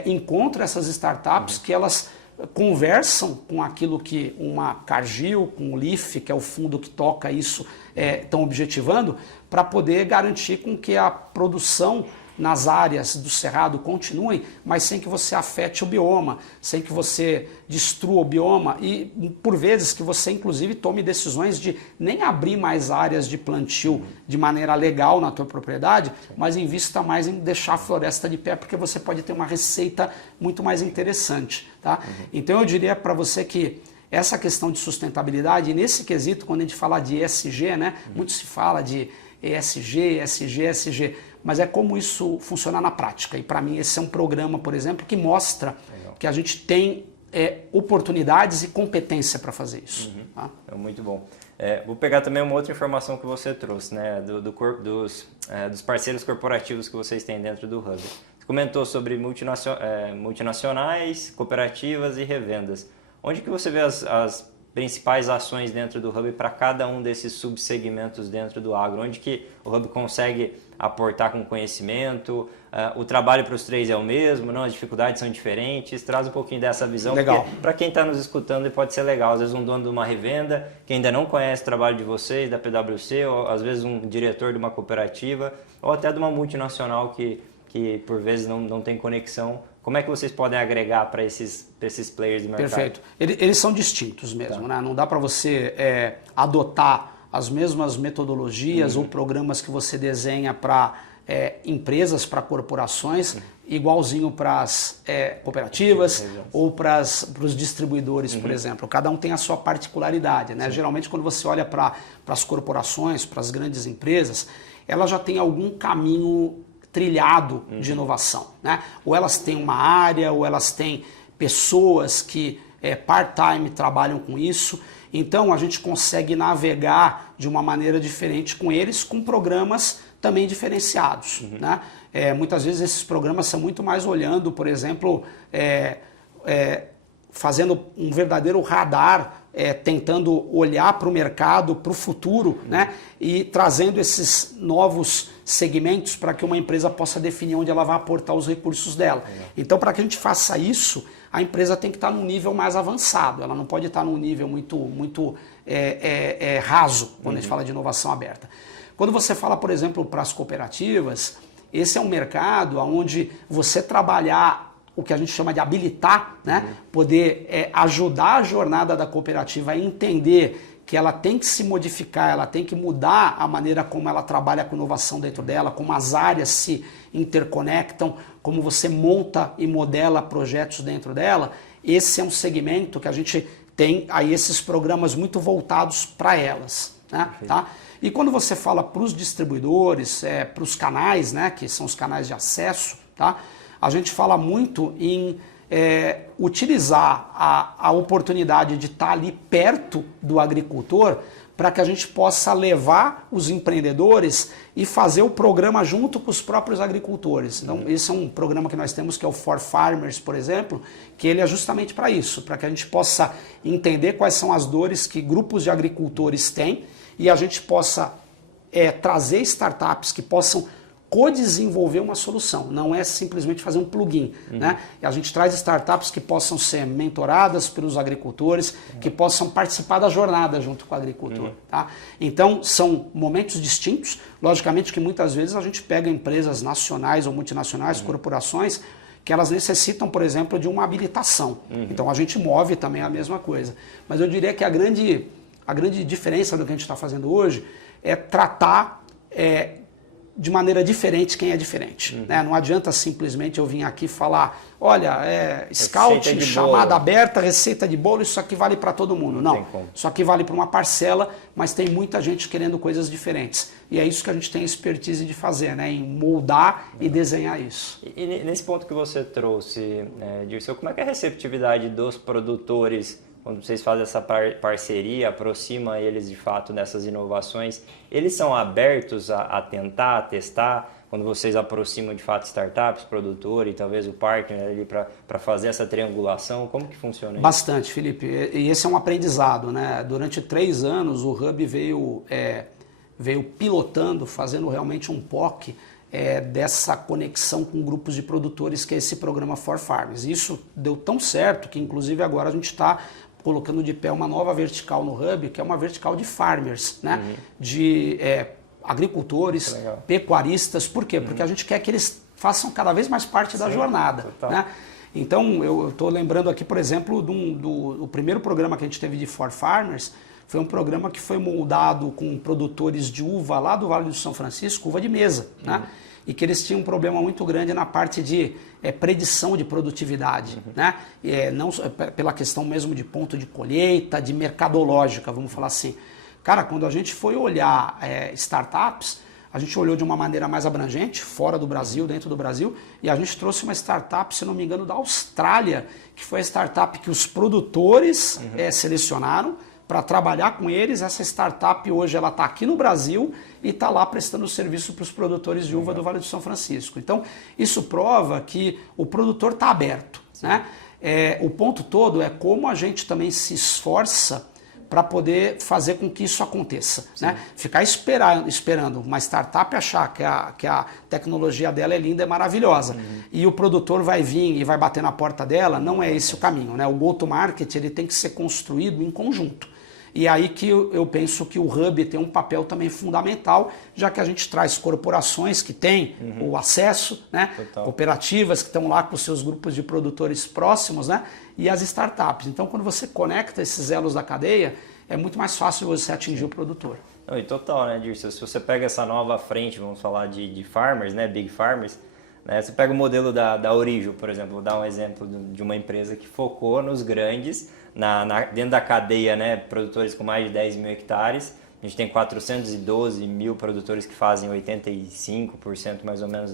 encontra essas startups que elas conversam com aquilo que uma Cargill, com o LIF, que é o fundo que toca isso, estão objetivando, para poder garantir com que a produção nas áreas do cerrado continuem, mas sem que você afete o bioma, sem que você destrua o bioma e, por vezes, que você, inclusive, tome decisões de nem abrir mais áreas de plantio de maneira legal na tua propriedade, mas invista mais em deixar a floresta de pé, porque você pode ter uma receita muito mais interessante. Tá? Então, eu diria para você que essa questão de sustentabilidade, nesse quesito, quando a gente fala de ESG, né, muito se fala de ESG, ESG, mas é como isso funciona na prática. E para mim esse é um programa, por exemplo, que mostra que a gente tem oportunidades e competência para fazer isso. Tá? É muito bom. Vou pegar também uma outra informação que você trouxe, né, dos parceiros corporativos que vocês têm dentro do Hub. Você comentou sobre multinacionais, cooperativas e revendas. Onde que você vê as principais ações dentro do Hub para cada um desses subsegmentos dentro do agro? Onde que o Hub consegue aportar com conhecimento? O trabalho para os três é o mesmo? Não, as dificuldades são diferentes? Traz um pouquinho dessa visão. Legal. Para quem está nos escutando pode ser legal. Às vezes um dono de uma revenda que ainda não conhece o trabalho de vocês, da PwC, ou às vezes um diretor de uma cooperativa, ou até de uma multinacional que por vezes não tem conexão. Como é que vocês podem agregar para esses players de mercado? Perfeito. Eles são distintos mesmo, né? Não dá para você adotar as mesmas metodologias ou programas que você desenha para empresas, para corporações, igualzinho para as cooperativas ou para os distribuidores, por exemplo. Cada um tem a sua particularidade, né? Geralmente, quando você olha para as corporações, para as grandes empresas, elas já têm algum caminho trilhado de inovação, né? Ou elas têm uma área, ou elas têm pessoas que part-time trabalham com isso. Então a gente consegue navegar de uma maneira diferente com eles, com programas também diferenciados, né? Muitas vezes esses programas são muito mais olhando, por exemplo, fazendo um verdadeiro radar, tentando olhar para o mercado, para o futuro, né? E trazendo esses novos segmentos para que uma empresa possa definir onde ela vai aportar os recursos dela. Então, para que a gente faça isso, a empresa tem que estar num nível mais avançado, ela não pode estar num nível muito raso, quando a gente fala de inovação aberta. Quando você fala, por exemplo, para as cooperativas, esse é um mercado onde você trabalhar o que a gente chama de habilitar, né? Poder ajudar a jornada da cooperativa a entender que ela tem que se modificar, ela tem que mudar a maneira como ela trabalha com inovação dentro dela, como as áreas se interconectam, como você monta e modela projetos dentro dela. Esse é um segmento que a gente tem aí esses programas muito voltados para elas, né? Tá? E quando você fala para os distribuidores, para os canais, né, que são os canais de acesso, tá? A gente fala muito em utilizar a oportunidade de estar ali perto do agricultor para que a gente possa levar os empreendedores e fazer o programa junto com os próprios agricultores. Então, esse é um programa que nós temos, que é o For Farmers, por exemplo, que ele é justamente para isso, para que a gente possa entender quais são as dores que grupos de agricultores têm e a gente possa trazer startups que possam co-desenvolver uma solução, não é simplesmente fazer um plugin, né? E a gente traz startups que possam ser mentoradas pelos agricultores, que possam participar da jornada junto com o agricultor, tá? Então, são momentos distintos, logicamente que muitas vezes a gente pega empresas nacionais ou multinacionais, corporações, que elas necessitam, por exemplo, de uma habilitação. Então, a gente move também a mesma coisa. Mas eu diria que a grande diferença do que a gente está fazendo hoje é tratar de maneira diferente quem é diferente. Né? Não adianta simplesmente eu vir aqui falar, olha, scout, chamada aberta, receita de bolo, isso aqui vale para todo mundo. Não, isso aqui vale para uma parcela, mas tem muita gente querendo coisas diferentes. E é isso que a gente tem expertise de fazer, né? Em moldar e desenhar isso. E nesse ponto que você trouxe, Dirceu, como é que é a receptividade dos produtores quando vocês fazem essa parceria, aproxima eles de fato dessas inovações? Eles são abertos a tentar, a testar, quando vocês aproximam de fato startups, produtor e talvez o partner ali para fazer essa triangulação? Como que funciona isso? Bastante, Felipe. E esse é um aprendizado, né? Durante 3 anos o Hub veio pilotando, fazendo realmente um POC dessa conexão com grupos de produtores, que é esse programa For Farmers. Isso deu tão certo que inclusive agora a gente está colocando de pé uma nova vertical no Hub, que é uma vertical de farmers, né? De agricultores, pecuaristas. Por quê? Porque a gente quer que eles façam cada vez mais parte da jornada, né? Então, eu estou lembrando aqui, por exemplo, do primeiro programa que a gente teve de For Farmers. Foi um programa que foi moldado com produtores de uva lá do Vale do São Francisco, uva de mesa, né? E que eles tinham um problema muito grande na parte de predição de produtividade, né? Não pela questão mesmo de ponto de colheita, de mercadológica, vamos falar assim. Cara, quando a gente foi olhar startups, a gente olhou de uma maneira mais abrangente, fora do Brasil, dentro do Brasil, e a gente trouxe uma startup, se não me engano, da Austrália, que foi a startup que os produtores selecionaram para trabalhar com eles. Essa startup hoje ela está aqui no Brasil e está lá prestando serviço para os produtores de uva do Vale do São Francisco. Então, isso prova que o produtor está aberto, né? O ponto todo é como a gente também se esforça para poder fazer com que isso aconteça, né? Ficar esperando uma startup achar que a tecnologia dela é linda, é maravilhosa, e o produtor vai vir e vai bater na porta dela, não é esse o caminho, né? O go-to-market ele tem que ser construído em conjunto. E aí que eu penso que o Hub tem um papel também fundamental, já que a gente traz corporações que têm o acesso, né? Cooperativas que estão lá com os seus grupos de produtores próximos, né? E as startups. Então, quando você conecta esses elos da cadeia, é muito mais fácil você atingir o produtor. Não, e total, né, Dirceu? Se você pega essa nova frente, vamos falar de farmers, né, big farmers, né, você pega o modelo da Orijo, por exemplo, vou dar um exemplo de uma empresa que focou nos grandes, dentro da cadeia, né, produtores com mais de 10 mil hectares. A gente tem 412 mil produtores que fazem 85% mais ou menos,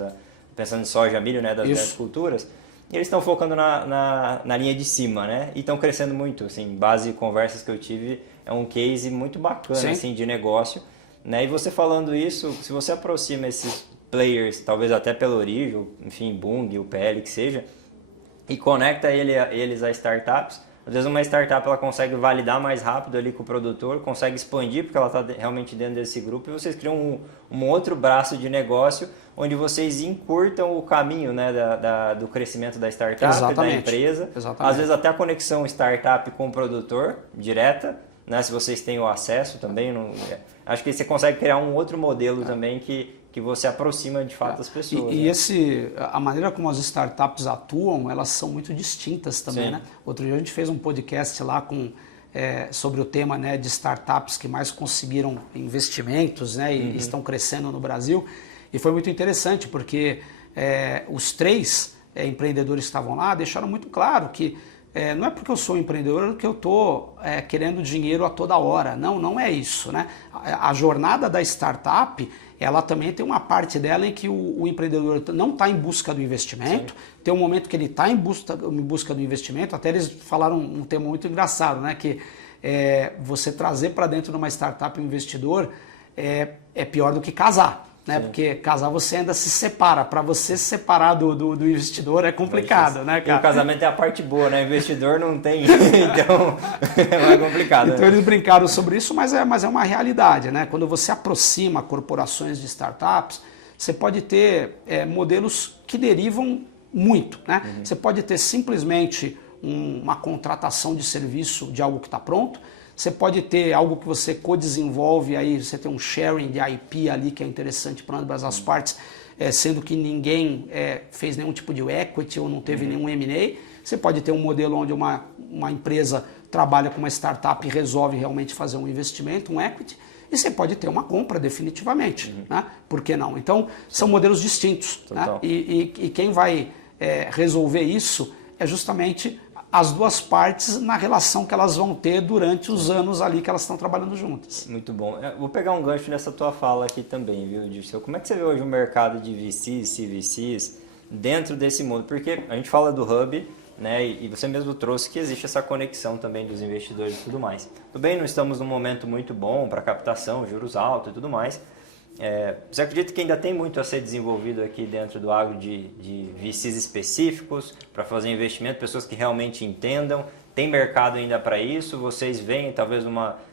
pensando em soja, milho, né, das culturas. E eles estão focando na linha de cima, né? E estão crescendo muito, assim, base de conversas que eu tive, é um case muito bacana, assim, de negócio, né? E você falando isso, se você aproxima esses players, talvez até pelo Orijo, enfim, Bunge, o PL, que seja, e conecta eles a startups, às vezes uma startup ela consegue validar mais rápido ali com o produtor, consegue expandir porque ela está realmente dentro desse grupo, e vocês criam um outro braço de negócio onde vocês encurtam o caminho, né, do crescimento da startup, da empresa. Às vezes até a conexão startup com o produtor direta, né, se vocês têm o acesso também. Acho que você consegue criar um outro modelo também que você aproxima de fato as pessoas. A maneira como as startups atuam, elas são muito distintas também, né? Outro dia a gente fez um podcast lá sobre o tema, né, de startups que mais conseguiram investimentos, né, e estão crescendo no Brasil. E foi muito interessante porque os três empreendedores que estavam lá deixaram muito claro que não é porque eu sou empreendedor que eu estou querendo dinheiro a toda hora. Não é isso, né? A jornada da startup, ela também tem uma parte dela em que o empreendedor não está em busca do investimento. Tem um momento que ele está em busca do investimento. Até eles falaram um tema muito engraçado, né? Que você trazer para dentro de uma startup um investidor é pior do que casar. Né? Porque casar você ainda se separa. Para você se separar do investidor é complicado, né, cara? E o casamento é a parte boa, né? Investidor não tem, então é mais complicado. Então eles brincaram sobre isso, mas é uma realidade, né? Quando você aproxima corporações de startups, você pode ter modelos que derivam muito, né? Você pode ter simplesmente uma contratação de serviço de algo que está pronto. Você pode ter algo que você co-desenvolve, aí você tem um sharing de IP ali que é interessante para ambas as partes, sendo que ninguém fez nenhum tipo de equity ou não teve nenhum M&A. Você pode ter um modelo onde uma empresa trabalha com uma startup e resolve realmente fazer um investimento, um equity, e você pode ter uma compra definitivamente, né? Por que não? Então, são modelos distintos, né? E quem vai resolver isso é justamente as duas partes na relação que elas vão ter durante os anos ali que elas estão trabalhando juntas. Muito bom. Vou pegar um gancho nessa tua fala aqui também, viu, Dirceu? Como é que você vê hoje o mercado de VCs, CVCs dentro desse mundo? Porque a gente fala do Hub, né, e você mesmo trouxe que existe essa conexão também dos investidores e tudo mais. Tudo bem, não estamos num momento muito bom para captação, juros altos e tudo mais. Você acredita que ainda tem muito a ser desenvolvido aqui dentro do agro de VCs específicos para fazer investimento, pessoas que realmente entendam? Tem mercado ainda para isso? Vocês veem talvez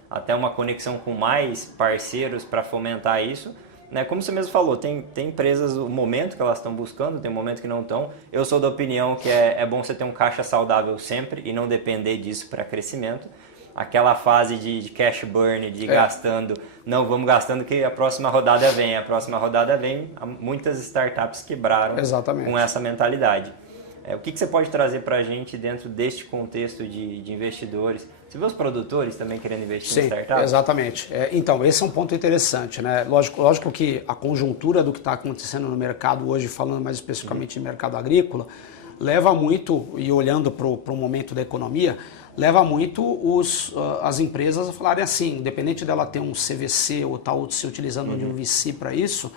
até uma conexão com mais parceiros para fomentar isso? né? Como você mesmo falou, tem empresas, o momento que elas estão buscando, tem um momento que não estão. Eu sou da opinião que é bom você ter um caixa saudável sempre e não depender disso para crescimento. Aquela fase de cash burn, de gastando, não, vamos gastando que a próxima rodada vem, muitas startups quebraram com essa mentalidade. O que você pode trazer para a gente dentro deste contexto de investidores? Você vê os produtores também querendo investir em startups? Exatamente. Então, esse é um ponto interessante, né? Lógico que a conjuntura do que está acontecendo no mercado hoje, falando mais especificamente de mercado agrícola, leva muito, e olhando para o momento da economia, leva muito as empresas a falarem assim, independente dela ter um CVC ou estar se utilizando de um VC para isso,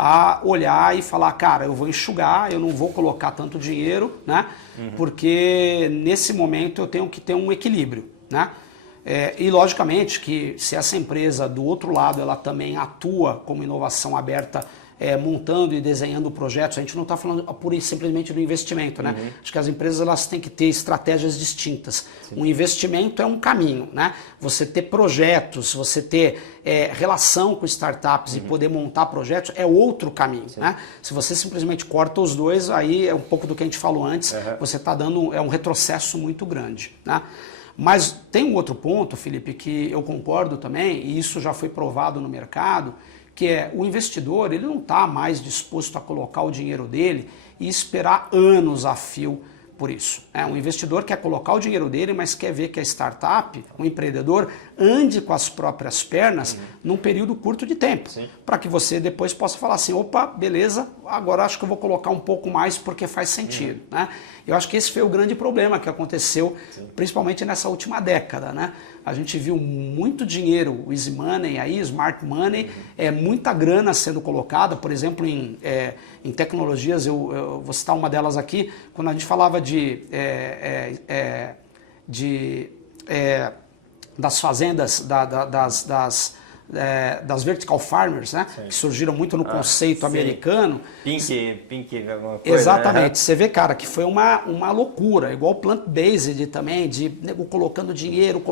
a olhar e falar, cara, eu vou enxugar, eu não vou colocar tanto dinheiro, né? Porque nesse momento eu tenho que ter um equilíbrio, né? E logicamente que se essa empresa do outro lado ela também atua como inovação aberta, montando e desenhando projetos, a gente não está falando pura e simplesmente do investimento, né? Acho que as empresas elas têm que ter estratégias distintas. Um investimento é um caminho, né? Você ter projetos, você ter relação com startups e poder montar projetos é outro caminho, né? Se você simplesmente corta os dois, aí é um pouco do que a gente falou antes, você está dando um retrocesso muito grande, né? Mas tem um outro ponto, Felipe, que eu concordo também, e isso já foi provado no mercado, que é o investidor, ele não está mais disposto a colocar o dinheiro dele e esperar anos a fio por isso. Um investidor quer colocar o dinheiro dele, mas quer ver que a startup, o empreendedor, ande com as próprias pernas num período curto de tempo, para que você depois possa falar assim, opa, beleza, agora acho que eu vou colocar um pouco mais porque faz sentido, né? Eu acho que esse foi o grande problema que aconteceu, principalmente nessa última década, né? A gente viu muito dinheiro, o easy money, aí, smart money, muita grana sendo colocada, por exemplo, em tecnologias, eu vou citar uma delas aqui, quando a gente falava das fazendas, das vertical farmers, né? Que surgiram muito no conceito americano. Pink, alguma coisa. Exatamente. Né? Você vê, cara, que foi uma loucura, igual plant-based também, de nego colocando dinheiro.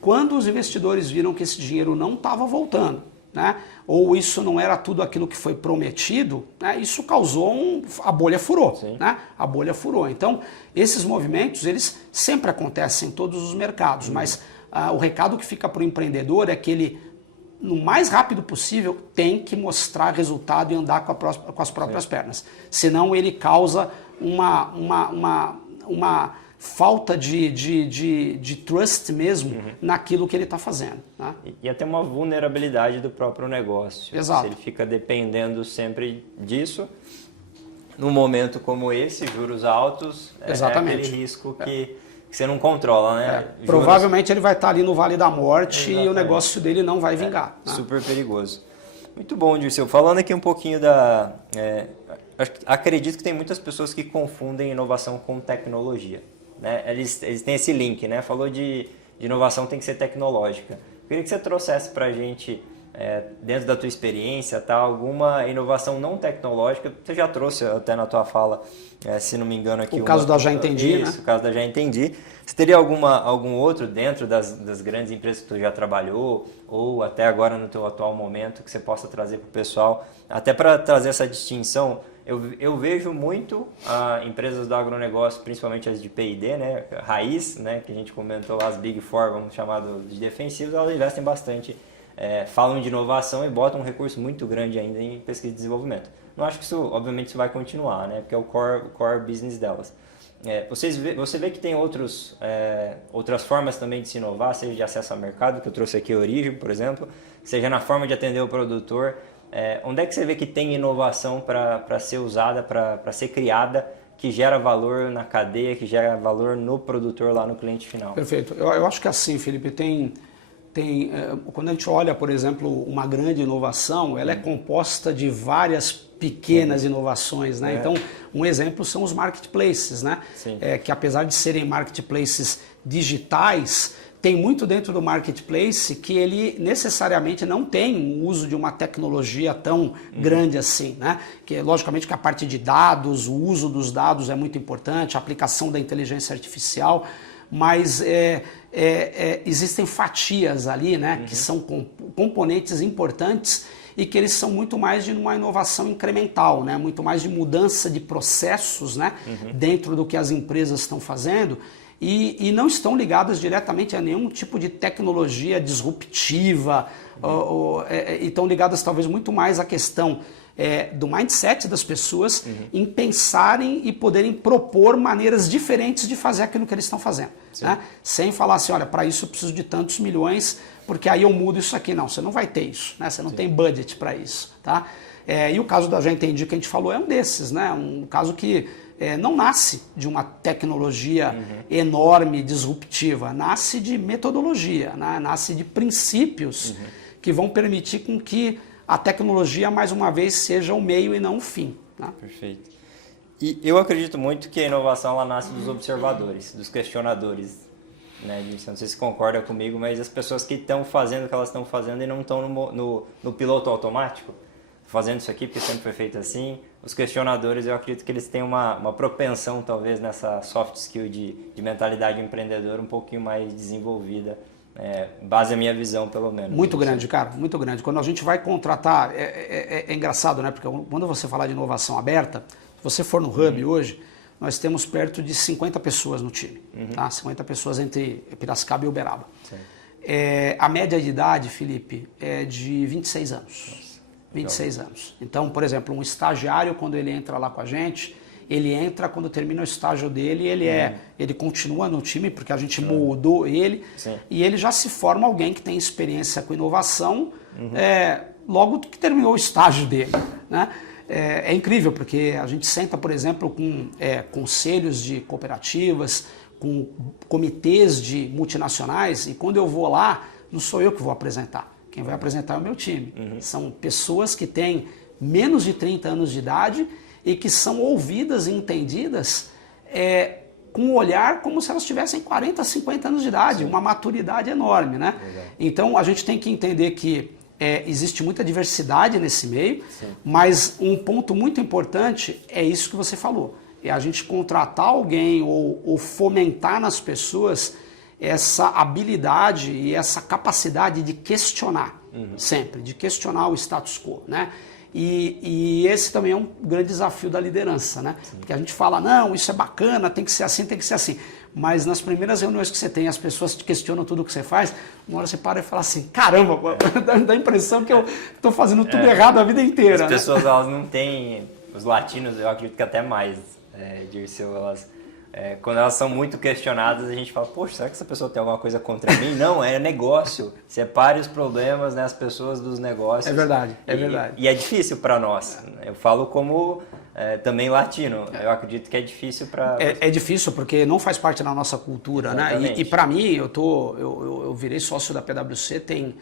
Quando os investidores viram que esse dinheiro não estava voltando, né? Ou isso não era tudo aquilo que foi prometido, né? Isso causou a bolha furou, né? A bolha furou. Então, esses movimentos, eles sempre acontecem em todos os mercados, mas o recado que fica para o empreendedor é que ele, no mais rápido possível, tem que mostrar resultado e andar com as próprias pernas. Senão ele causa uma falta de trust mesmo naquilo que ele está fazendo. Né? E até uma vulnerabilidade do próprio negócio. Exato. Se ele fica dependendo sempre disso, num momento como esse, juros altos, Exatamente. Aquele risco que você não controla, né? Provavelmente ele vai estar ali no Vale da Morte. Exatamente. E o negócio dele não vai vingar. Né? Super perigoso. Muito bom, Dirceu. Falando aqui um pouquinho acredito que tem muitas pessoas que confundem inovação com tecnologia. Né? Eles têm esse link, né? Falou de inovação tem que ser tecnológica. Eu queria que você trouxesse para a gente, dentro da tua experiência, alguma inovação não tecnológica. Você já trouxe até na tua fala, se não me engano aqui. O caso da Já Entendi, né? O caso da Já Entendi. Você teria algum outro dentro das grandes empresas que tu já trabalhou, ou até agora no teu atual momento, que você possa trazer para o pessoal, até para trazer essa distinção? Eu vejo muito empresas do agronegócio, principalmente as de P&D, né, raiz, né, que a gente comentou lá, as Big Four, vamos chamar de defensivos, elas investem bastante, falam de inovação e botam um recurso muito grande ainda em pesquisa e desenvolvimento. Não acho que isso, obviamente, isso vai continuar, né, porque é o core business delas. Você vê que tem outras formas também de se inovar, seja de acesso ao mercado, que eu trouxe aqui a Origem, por exemplo, seja na forma de atender o produtor. Onde é que você vê que tem inovação para ser usada, para ser criada, que gera valor na cadeia, que gera valor no produtor lá no cliente final? Perfeito. Eu acho que assim, Felipe, quando a gente olha, por exemplo, uma grande inovação, ela é composta de várias pequenas inovações, né? Então, um exemplo são os marketplaces, né? Que apesar de serem marketplaces digitais, tem muito dentro do marketplace que ele necessariamente não tem um uso de uma tecnologia tão grande assim, né? Que logicamente que a parte de dados, o uso dos dados é muito importante, a aplicação da inteligência artificial, mas existem fatias ali, né, que são componentes importantes e que eles são muito mais de uma inovação incremental, né, muito mais de mudança de processos, né, dentro do que as empresas estão fazendo e não estão ligadas diretamente a nenhum tipo de tecnologia disruptiva, e estão ligadas talvez muito mais à questão do mindset das pessoas em pensarem e poderem propor maneiras diferentes de fazer aquilo que eles estão fazendo. Né? Sem falar assim, olha, para isso eu preciso de tantos milhões, porque aí eu mudo isso aqui. Não, você não vai ter isso, né? Você não tem budget para isso. Tá? E o caso da Já Entendi que a gente falou é um desses, né? Um caso que não nasce de uma tecnologia enorme, disruptiva, nasce de metodologia, né? Nasce de princípios que vão permitir com que a tecnologia, mais uma vez, seja o meio e não o fim. Né? Perfeito. E eu acredito muito que a inovação ela nasce dos observadores, dos questionadores. Né? Não sei se concorda comigo, mas as pessoas que estão fazendo o que elas estão fazendo e não estão no piloto automático, fazendo isso aqui porque sempre foi feito assim. Os questionadores, eu acredito que eles têm uma propensão, talvez, nessa soft skill de mentalidade empreendedora um pouquinho mais desenvolvida. Base a minha visão, pelo menos. Muito grande, cara, muito grande. Quando a gente vai contratar, é engraçado, né? Porque quando você falar de inovação aberta, se você for no Hub hoje, nós temos perto de 50 pessoas no time. Tá? 50 pessoas entre Piracicaba e Uberaba. A média de idade, Felipe, é de 26 anos. Nossa, 26 anos. Então, por exemplo, um estagiário, quando ele entra lá com a gente, ele entra, quando termina o estágio dele, ele continua no time, porque a gente moldou ele, e ele já se forma alguém que tem experiência com inovação logo que terminou o estágio dele. Né? É incrível, porque a gente senta, por exemplo, com conselhos de cooperativas, com comitês de multinacionais, e quando eu vou lá, não sou eu que vou apresentar. Quem vai apresentar é o meu time. São pessoas que têm menos de 30 anos de idade e que são ouvidas e entendidas com um olhar como se elas tivessem 40, 50 anos de idade, uma maturidade enorme. Né? Então, a gente tem que entender que existe muita diversidade nesse meio, mas um ponto muito importante é isso que você falou. É a gente contratar alguém ou fomentar nas pessoas essa habilidade e essa capacidade de questionar, sempre, de questionar o status quo, né? E esse também é um grande desafio da liderança, né? Porque a gente fala, não, isso é bacana, tem que ser assim, tem que ser assim. Mas nas primeiras reuniões que você tem, as pessoas te questionam tudo o que você faz, uma hora você para e fala assim, caramba, dá a impressão que eu estou fazendo tudo errado a vida inteira. As pessoas, elas não têm, os latinos, eu acredito que até mais, Dirceu, elas... quando elas são muito questionadas, a gente fala, poxa, será que essa pessoa tem alguma coisa contra mim? Não, é negócio. Separe os problemas, né, as pessoas dos negócios. É verdade, é verdade. E é difícil para nós. Eu falo como também latino. Eu acredito que é difícil para... É difícil porque não faz parte da nossa cultura, né? E para mim, eu virei sócio da PwC tem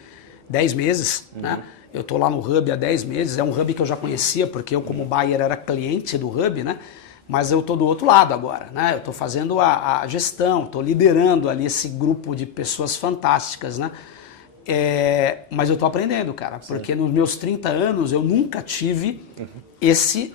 10 meses, né? Eu estou lá no Hub há 10 meses. É um Hub que eu já conhecia, porque eu como buyer era cliente do Hub, né? Mas eu estou do outro lado agora, né? Eu estou fazendo a gestão, estou liderando ali esse grupo de pessoas fantásticas, né? Mas eu estou aprendendo, cara, porque nos meus 30 anos eu nunca tive esse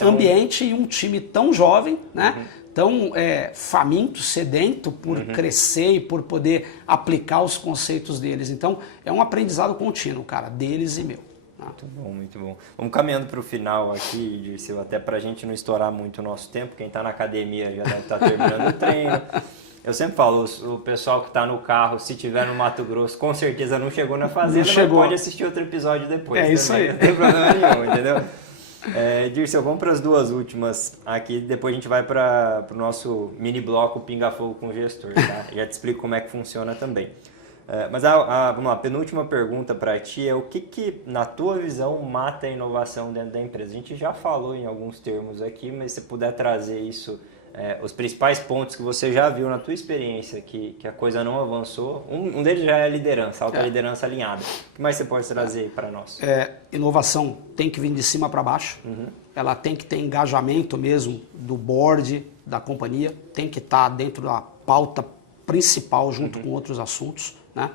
ambiente e um time tão jovem, né? Tão faminto, sedento por crescer e por poder aplicar os conceitos deles. Então é um aprendizado contínuo, cara, deles e meu. Muito bom, muito bom. Vamos caminhando para o final aqui, Dirceu, até para a gente não estourar muito o nosso tempo. Quem está na academia já deve estar terminando o treino. Eu sempre falo, o pessoal que está no carro, se tiver no Mato Grosso, com certeza não chegou na fazenda, mas pode assistir outro episódio depois. É isso aí. Não tem problema nenhum, entendeu? Dirceu, vamos para as duas últimas aqui, depois a gente vai para o nosso mini bloco Pinga Fogo com o Gestor, tá? Já te explico como é que funciona também. Mas vamos lá, a penúltima pergunta para ti é o que, na tua visão, mata a inovação dentro da empresa? A gente já falou em alguns termos aqui, mas se puder trazer isso, os principais pontos que você já viu na tua experiência, que a coisa não avançou, um deles já é a liderança, a alta liderança alinhada. O que mais você pode trazer para nós? Inovação tem que vir de cima para baixo, ela tem que ter engajamento mesmo do board, da companhia, tem que estar dentro da pauta principal junto com outros assuntos. Né?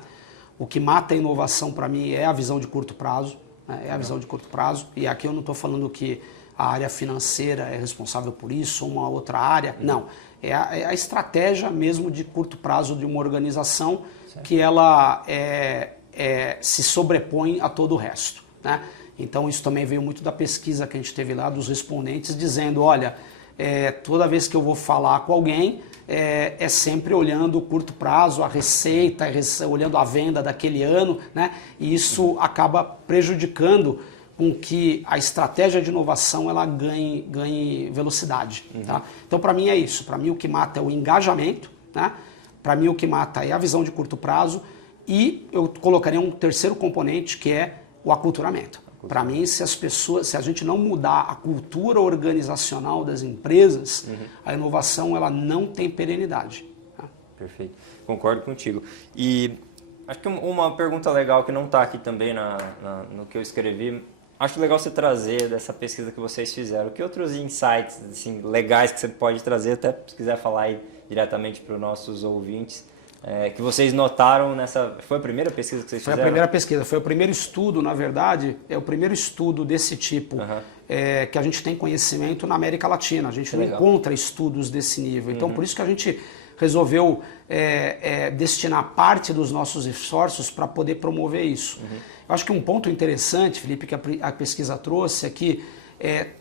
O que mata a inovação para mim é a visão de curto prazo, né? É a visão de curto prazo, e aqui eu não estou falando que a área financeira é responsável por isso, uma outra área. Não, é a estratégia mesmo de curto prazo de uma organização que ela se sobrepõe a todo o resto, né? Então isso também veio muito da pesquisa que a gente teve lá dos respondentes dizendo, olha, toda vez que eu vou falar com alguém, é sempre olhando o curto prazo, a receita, olhando a venda daquele ano, né? E isso acaba prejudicando com que a estratégia de inovação ela ganhe velocidade. Tá? Então, para mim é isso. Para mim o que mata é o engajamento, né? Para mim o que mata é a visão de curto prazo e eu colocaria um terceiro componente que é o aculturamento. Para mim, se a gente não mudar a cultura organizacional das empresas, a inovação ela não tem perenidade. Tá? Perfeito, concordo contigo. E acho que uma pergunta legal que não está aqui também no que eu escrevi, acho legal você trazer dessa pesquisa que vocês fizeram. Que outros insights assim, legais que você pode trazer, até se quiser falar aí diretamente para os nossos ouvintes, que vocês notaram nessa... Foi a primeira pesquisa que vocês fizeram? Foi a primeira pesquisa, foi o primeiro estudo, na verdade, é o primeiro estudo desse tipo que a gente tem conhecimento na América Latina. A gente não encontra estudos desse nível. Então, por isso que a gente resolveu destinar parte dos nossos esforços para poder promover isso. Eu acho que um ponto interessante, Felipe, que a pesquisa trouxe é que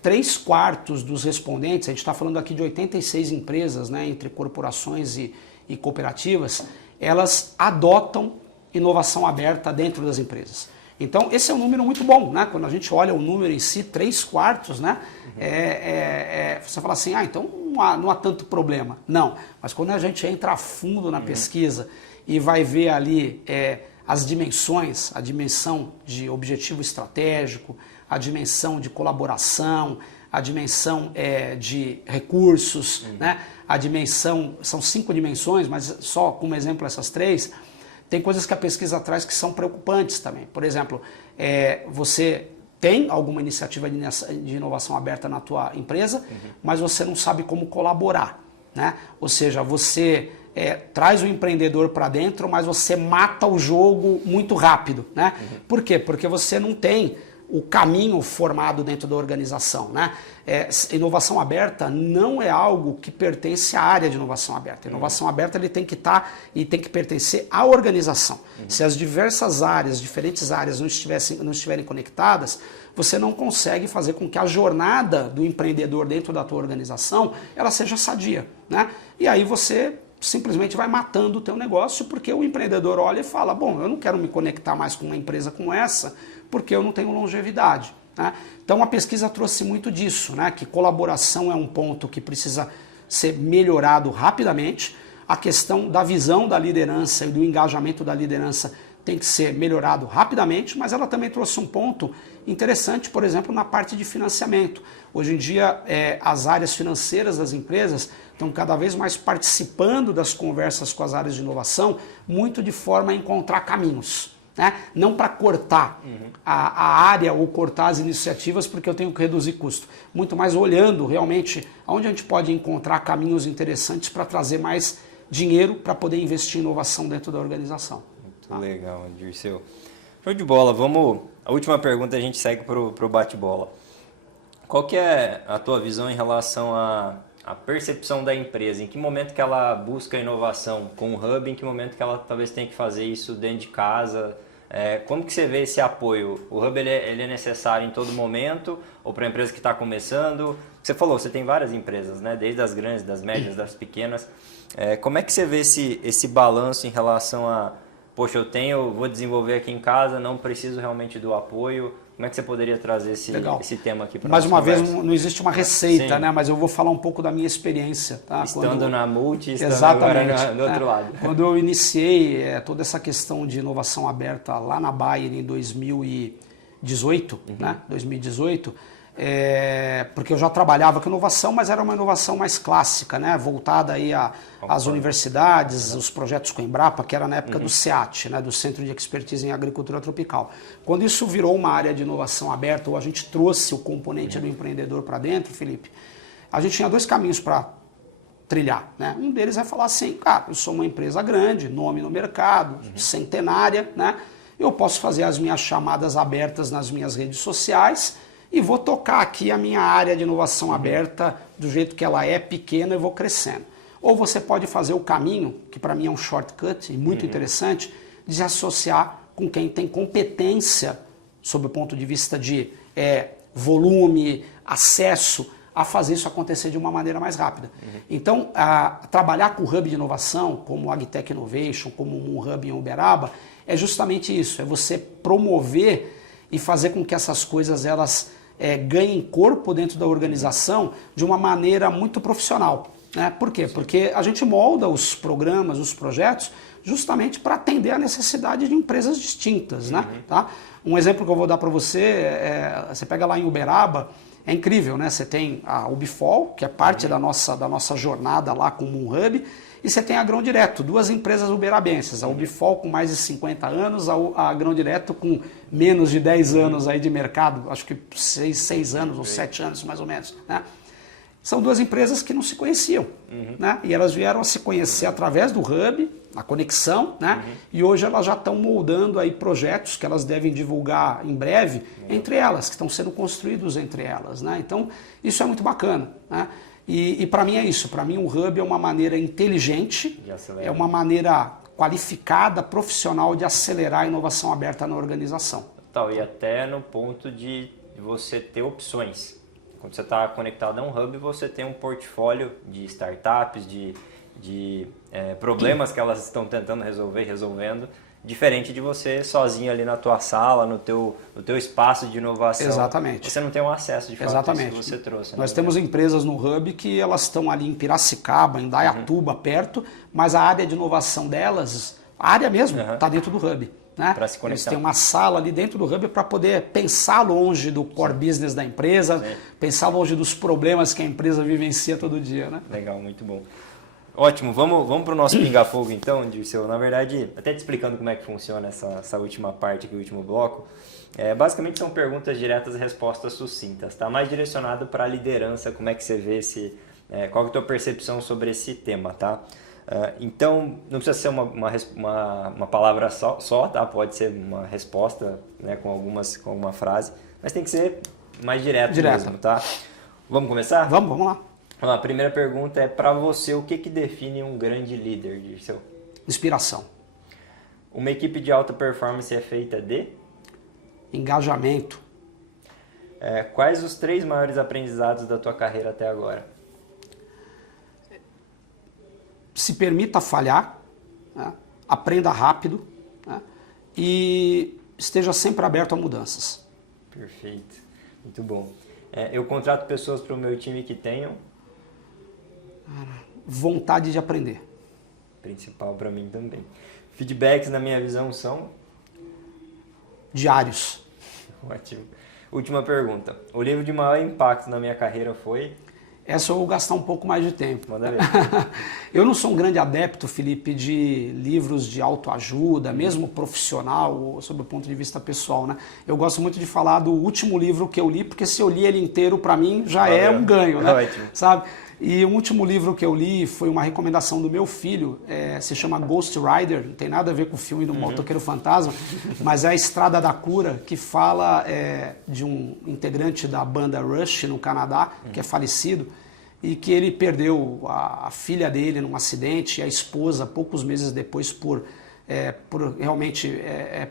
3/4 dos respondentes, a gente está falando aqui de 86 empresas, né, entre corporações e cooperativas, elas adotam inovação aberta dentro das empresas. Então, esse é um número muito bom, né? Quando a gente olha o número em si, 3/4, né? Você fala assim, então não há tanto problema. Não, mas quando a gente entra a fundo na pesquisa e vai ver ali as dimensões, a dimensão de objetivo estratégico, a dimensão de colaboração, a dimensão de recursos, né? A dimensão, são 5 dimensões, mas só como exemplo essas 3, tem coisas que a pesquisa traz que são preocupantes também. Por exemplo, você tem alguma iniciativa de inovação aberta na tua empresa, mas você não sabe como colaborar, né? Ou seja, você traz o empreendedor para dentro, mas você mata o jogo muito rápido, né? Por quê? Porque você não tem o caminho formado dentro da organização, né? Inovação aberta não é algo que pertence à área de inovação aberta. Inovação aberta ele tem que estar e tem que pertencer à organização. Se as diferentes áreas não estiverem conectadas, você não consegue fazer com que a jornada do empreendedor dentro da tua organização ela seja sadia, né? E aí você simplesmente vai matando o teu negócio porque o empreendedor olha e fala, bom, eu não quero me conectar mais com uma empresa como essa porque eu não tenho longevidade, né? Então a pesquisa trouxe muito disso, né? Que colaboração é um ponto que precisa ser melhorado rapidamente, a questão da visão da liderança e do engajamento da liderança tem que ser melhorado rapidamente, mas ela também trouxe um ponto interessante, por exemplo, na parte de financiamento. Hoje em dia, as áreas financeiras das empresas estão cada vez mais participando das conversas com as áreas de inovação, muito de forma a encontrar caminhos, né? Não para cortar a área ou cortar as iniciativas porque eu tenho que reduzir custo, muito mais olhando realmente onde a gente pode encontrar caminhos interessantes para trazer mais dinheiro para poder investir em inovação dentro da organização. Muito legal, Dirceu. Show de bola. A última pergunta a gente segue para o bate-bola. Qual que é a tua visão em relação à percepção da empresa? Em que momento que ela busca inovação com o Hub? Em que momento que ela talvez tenha que fazer isso dentro de casa? Como que você vê esse apoio? O Hub ele é necessário em todo momento? Ou para a empresa que está começando? Você falou, você tem várias empresas, né? Desde as grandes, das médias, das pequenas. Como é que você vê esse balanço em relação a... Poxa, vou desenvolver aqui em casa, não preciso realmente do apoio. Como é que você poderia trazer esse tema aqui para nós? Mais uma vez, não existe uma receita, né? Mas eu vou falar um pouco da minha experiência. Tá? Estando na Multi, estando agora do outro lado. Quando eu iniciei toda essa questão de inovação aberta lá na Bayer em 2018, né? 2018, porque eu já trabalhava com inovação, mas era uma inovação mais clássica, né? Voltada aí às universidades, os projetos com a Embrapa, que era na época do CEAT, né? Do Centro de Expertise em Agricultura Tropical. Quando isso virou uma área de inovação aberta, ou a gente trouxe o componente do empreendedor para dentro, Felipe, a gente tinha 2 caminhos para trilhar, né? Um deles é falar assim, cara, eu sou uma empresa grande, nome no mercado, centenária, né? Eu posso fazer as minhas chamadas abertas nas minhas redes sociais e vou tocar aqui a minha área de inovação aberta do jeito que ela é pequena e vou crescendo. Ou você pode fazer o caminho, que para mim é um shortcut e muito interessante, de se associar com quem tem competência sob o ponto de vista de volume, acesso, a fazer isso acontecer de uma maneira mais rápida. Então, trabalhar com o Hub de Inovação, como o Agtech Innovation, como um Hub em Uberaba, é justamente isso, é você promover e fazer com que essas coisas elas ganhem corpo dentro da organização de uma maneira muito profissional. Né? Por quê? Porque a gente molda os programas, os projetos, justamente para atender a necessidade de empresas distintas. Né? Tá? Um exemplo que eu vou dar para você, você pega lá em Uberaba, é incrível, né? Você tem a Ubifol, que é parte da nossa jornada lá como um hub, e você tem a Grão Direto, duas empresas uberabenses, a Ubifol com mais de 50 anos, a Grão Direto com menos de 10 anos aí de mercado, acho que 6 anos ou 7 anos mais ou menos. Né? São duas empresas que não se conheciam, né? E elas vieram a se conhecer através do hub, a conexão, né? E hoje elas já estão moldando aí projetos que elas devem divulgar em breve entre elas, que estão sendo construídos entre elas, né? Então isso é muito bacana, né? E para mim é isso, para mim o hub é uma maneira inteligente, é uma maneira qualificada, profissional de acelerar a inovação aberta na organização. E até no ponto de você ter opções. Quando você está conectado a um hub, você tem um portfólio de startups, de problemas que elas estão tentando resolvendo, diferente de você sozinho ali na tua sala, no teu espaço de inovação. Exatamente. Você não tem um acesso de fato. Exatamente. Que você trouxe. Nós temos empresas no hub que elas estão ali em Piracicaba, em Dayatuba, perto, mas a área de inovação delas, a área mesmo, está dentro do hub. Né? Para se conectar. Eles têm uma sala ali dentro do hub para poder pensar longe do core business da empresa, pensar longe dos problemas que a empresa vivencia todo dia. Né? Legal, muito bom. Ótimo, vamos para o nosso pinga-fogo então, Dirceu. Na verdade, até te explicando como é que funciona essa última parte aqui, o último bloco. Basicamente são perguntas diretas e respostas sucintas, tá? Mais direcionado para a liderança, como é que você vê qual é a tua percepção sobre esse tema, tá? Então, não precisa ser uma palavra só, tá? Pode ser uma resposta, né, com uma frase, mas tem que ser mais direta mesmo, tá? Vamos começar? Vamos lá. A primeira pergunta é para você, o que define um grande líder, Dirceu? Inspiração. Uma equipe de alta performance é feita de? Engajamento. Quais os 3 maiores aprendizados da tua carreira até agora? Se permita falhar, né? Aprenda rápido, né? E esteja sempre aberto a mudanças. Perfeito, muito bom. Eu contrato pessoas para o meu time que tenham? Vontade de aprender. Principal para mim também. Feedbacks, na minha visão, são? Diários. Ótimo. Última pergunta. O livro de maior impacto na minha carreira foi? Essa eu vou gastar um pouco mais de tempo. Manda ver. Eu não sou um grande adepto, Felipe, de livros de autoajuda, mesmo profissional, ou sob o ponto de vista pessoal, né? Eu gosto muito de falar do último livro que eu li, porque se eu li ele inteiro, para mim, já é um ganho, né? Ótimo. Sabe? E o último livro que eu li foi uma recomendação do meu filho, se chama Ghost Rider, não tem nada a ver com o filme do Motoqueiro Fantasma, mas é a Estrada da Cura, que fala de um integrante da banda Rush no Canadá, que é falecido, e que ele perdeu a filha dele num acidente e a esposa poucos meses depois por realmente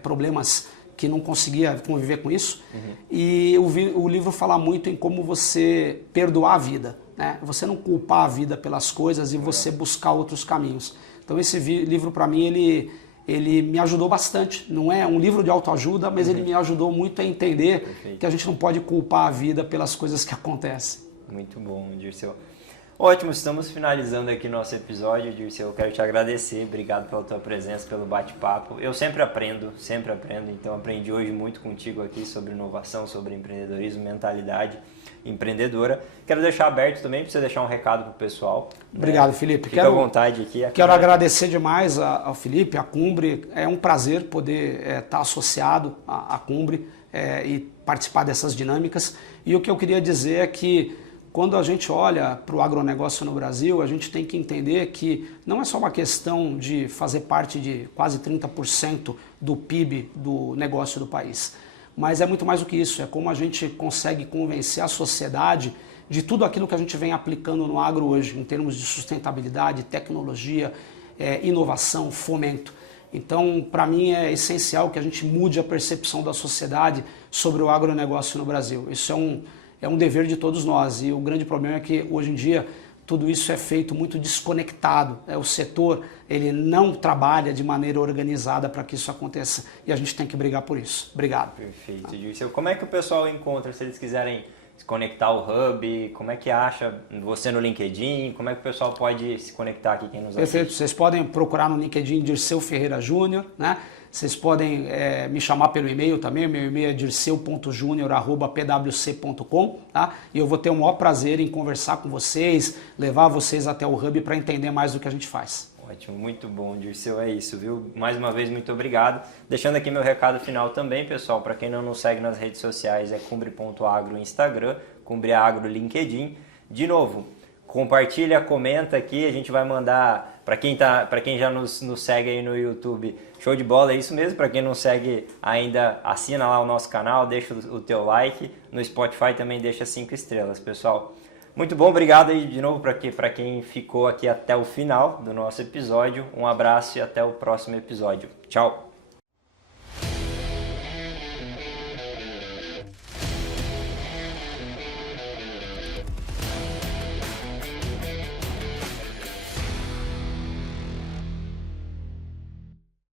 problemas que não conseguia conviver com isso. E o livro fala muito em como você perdoar a vida, né? Você não culpar a vida pelas coisas e você buscar outros caminhos. Então esse livro para mim ele me ajudou bastante. Não é um livro de autoajuda, mas ele me ajudou muito a entender que a gente não pode culpar a vida pelas coisas que acontecem. Muito bom, Dirceu. Ótimo, estamos finalizando aqui nosso episódio, Dirceu. Eu quero te agradecer, obrigado pela tua presença, pelo bate-papo. Eu sempre aprendo, então aprendi hoje muito contigo aqui sobre inovação, sobre empreendedorismo, mentalidade empreendedora. Quero deixar aberto também para você deixar um recado para o pessoal. Obrigado, Felipe. Fica à vontade aqui. Quero agradecer demais ao Felipe, à Cumbre. É um prazer poder estar associado à Cumbre e participar dessas dinâmicas. E o que eu queria dizer é que quando a gente olha para o agronegócio no Brasil, a gente tem que entender que não é só uma questão de fazer parte de quase 30% do PIB do negócio do país. mas é muito mais do que isso, é como a gente consegue convencer a sociedade de tudo aquilo que a gente vem aplicando no agro hoje, em termos de sustentabilidade, tecnologia, inovação, fomento. Então, para mim é essencial que a gente mude a percepção da sociedade sobre o agronegócio no Brasil. Isso é um dever de todos nós, e o grande problema é que hoje em dia tudo isso é feito muito desconectado. O setor ele não trabalha de maneira organizada para que isso aconteça, e a gente tem que brigar por isso. Obrigado. Perfeito, Dirceu. Como é que o pessoal encontra, se eles quiserem se conectar ao Hub? Como é que acha você no LinkedIn? Como é que o pessoal pode se conectar aqui, quem nos assiste? Perfeito, vocês podem procurar no LinkedIn Dirceu Ferreira Júnior, né? Vocês podem me chamar pelo e-mail também, meu e-mail é dirceu.junior@pwc.com, tá? E eu vou ter o maior prazer em conversar com vocês, levar vocês até o Hub para entender mais do que a gente faz. Ótimo, muito bom, Dirceu, é isso, viu? Mais uma vez, muito obrigado. Deixando aqui meu recado final também, pessoal, para quem não nos segue nas redes sociais, é cumbre.agro Instagram, Cumbre Agro LinkedIn. De novo, compartilha, comenta aqui, a gente vai mandar, para quem já nos segue aí no YouTube, show de bola, é isso mesmo. Para quem não segue ainda, assina lá o nosso canal, deixa o teu like, no Spotify também deixa 5 estrelas, pessoal. Muito bom, obrigado aí de novo para quem ficou aqui até o final do nosso episódio. Um abraço e até o próximo episódio. Tchau!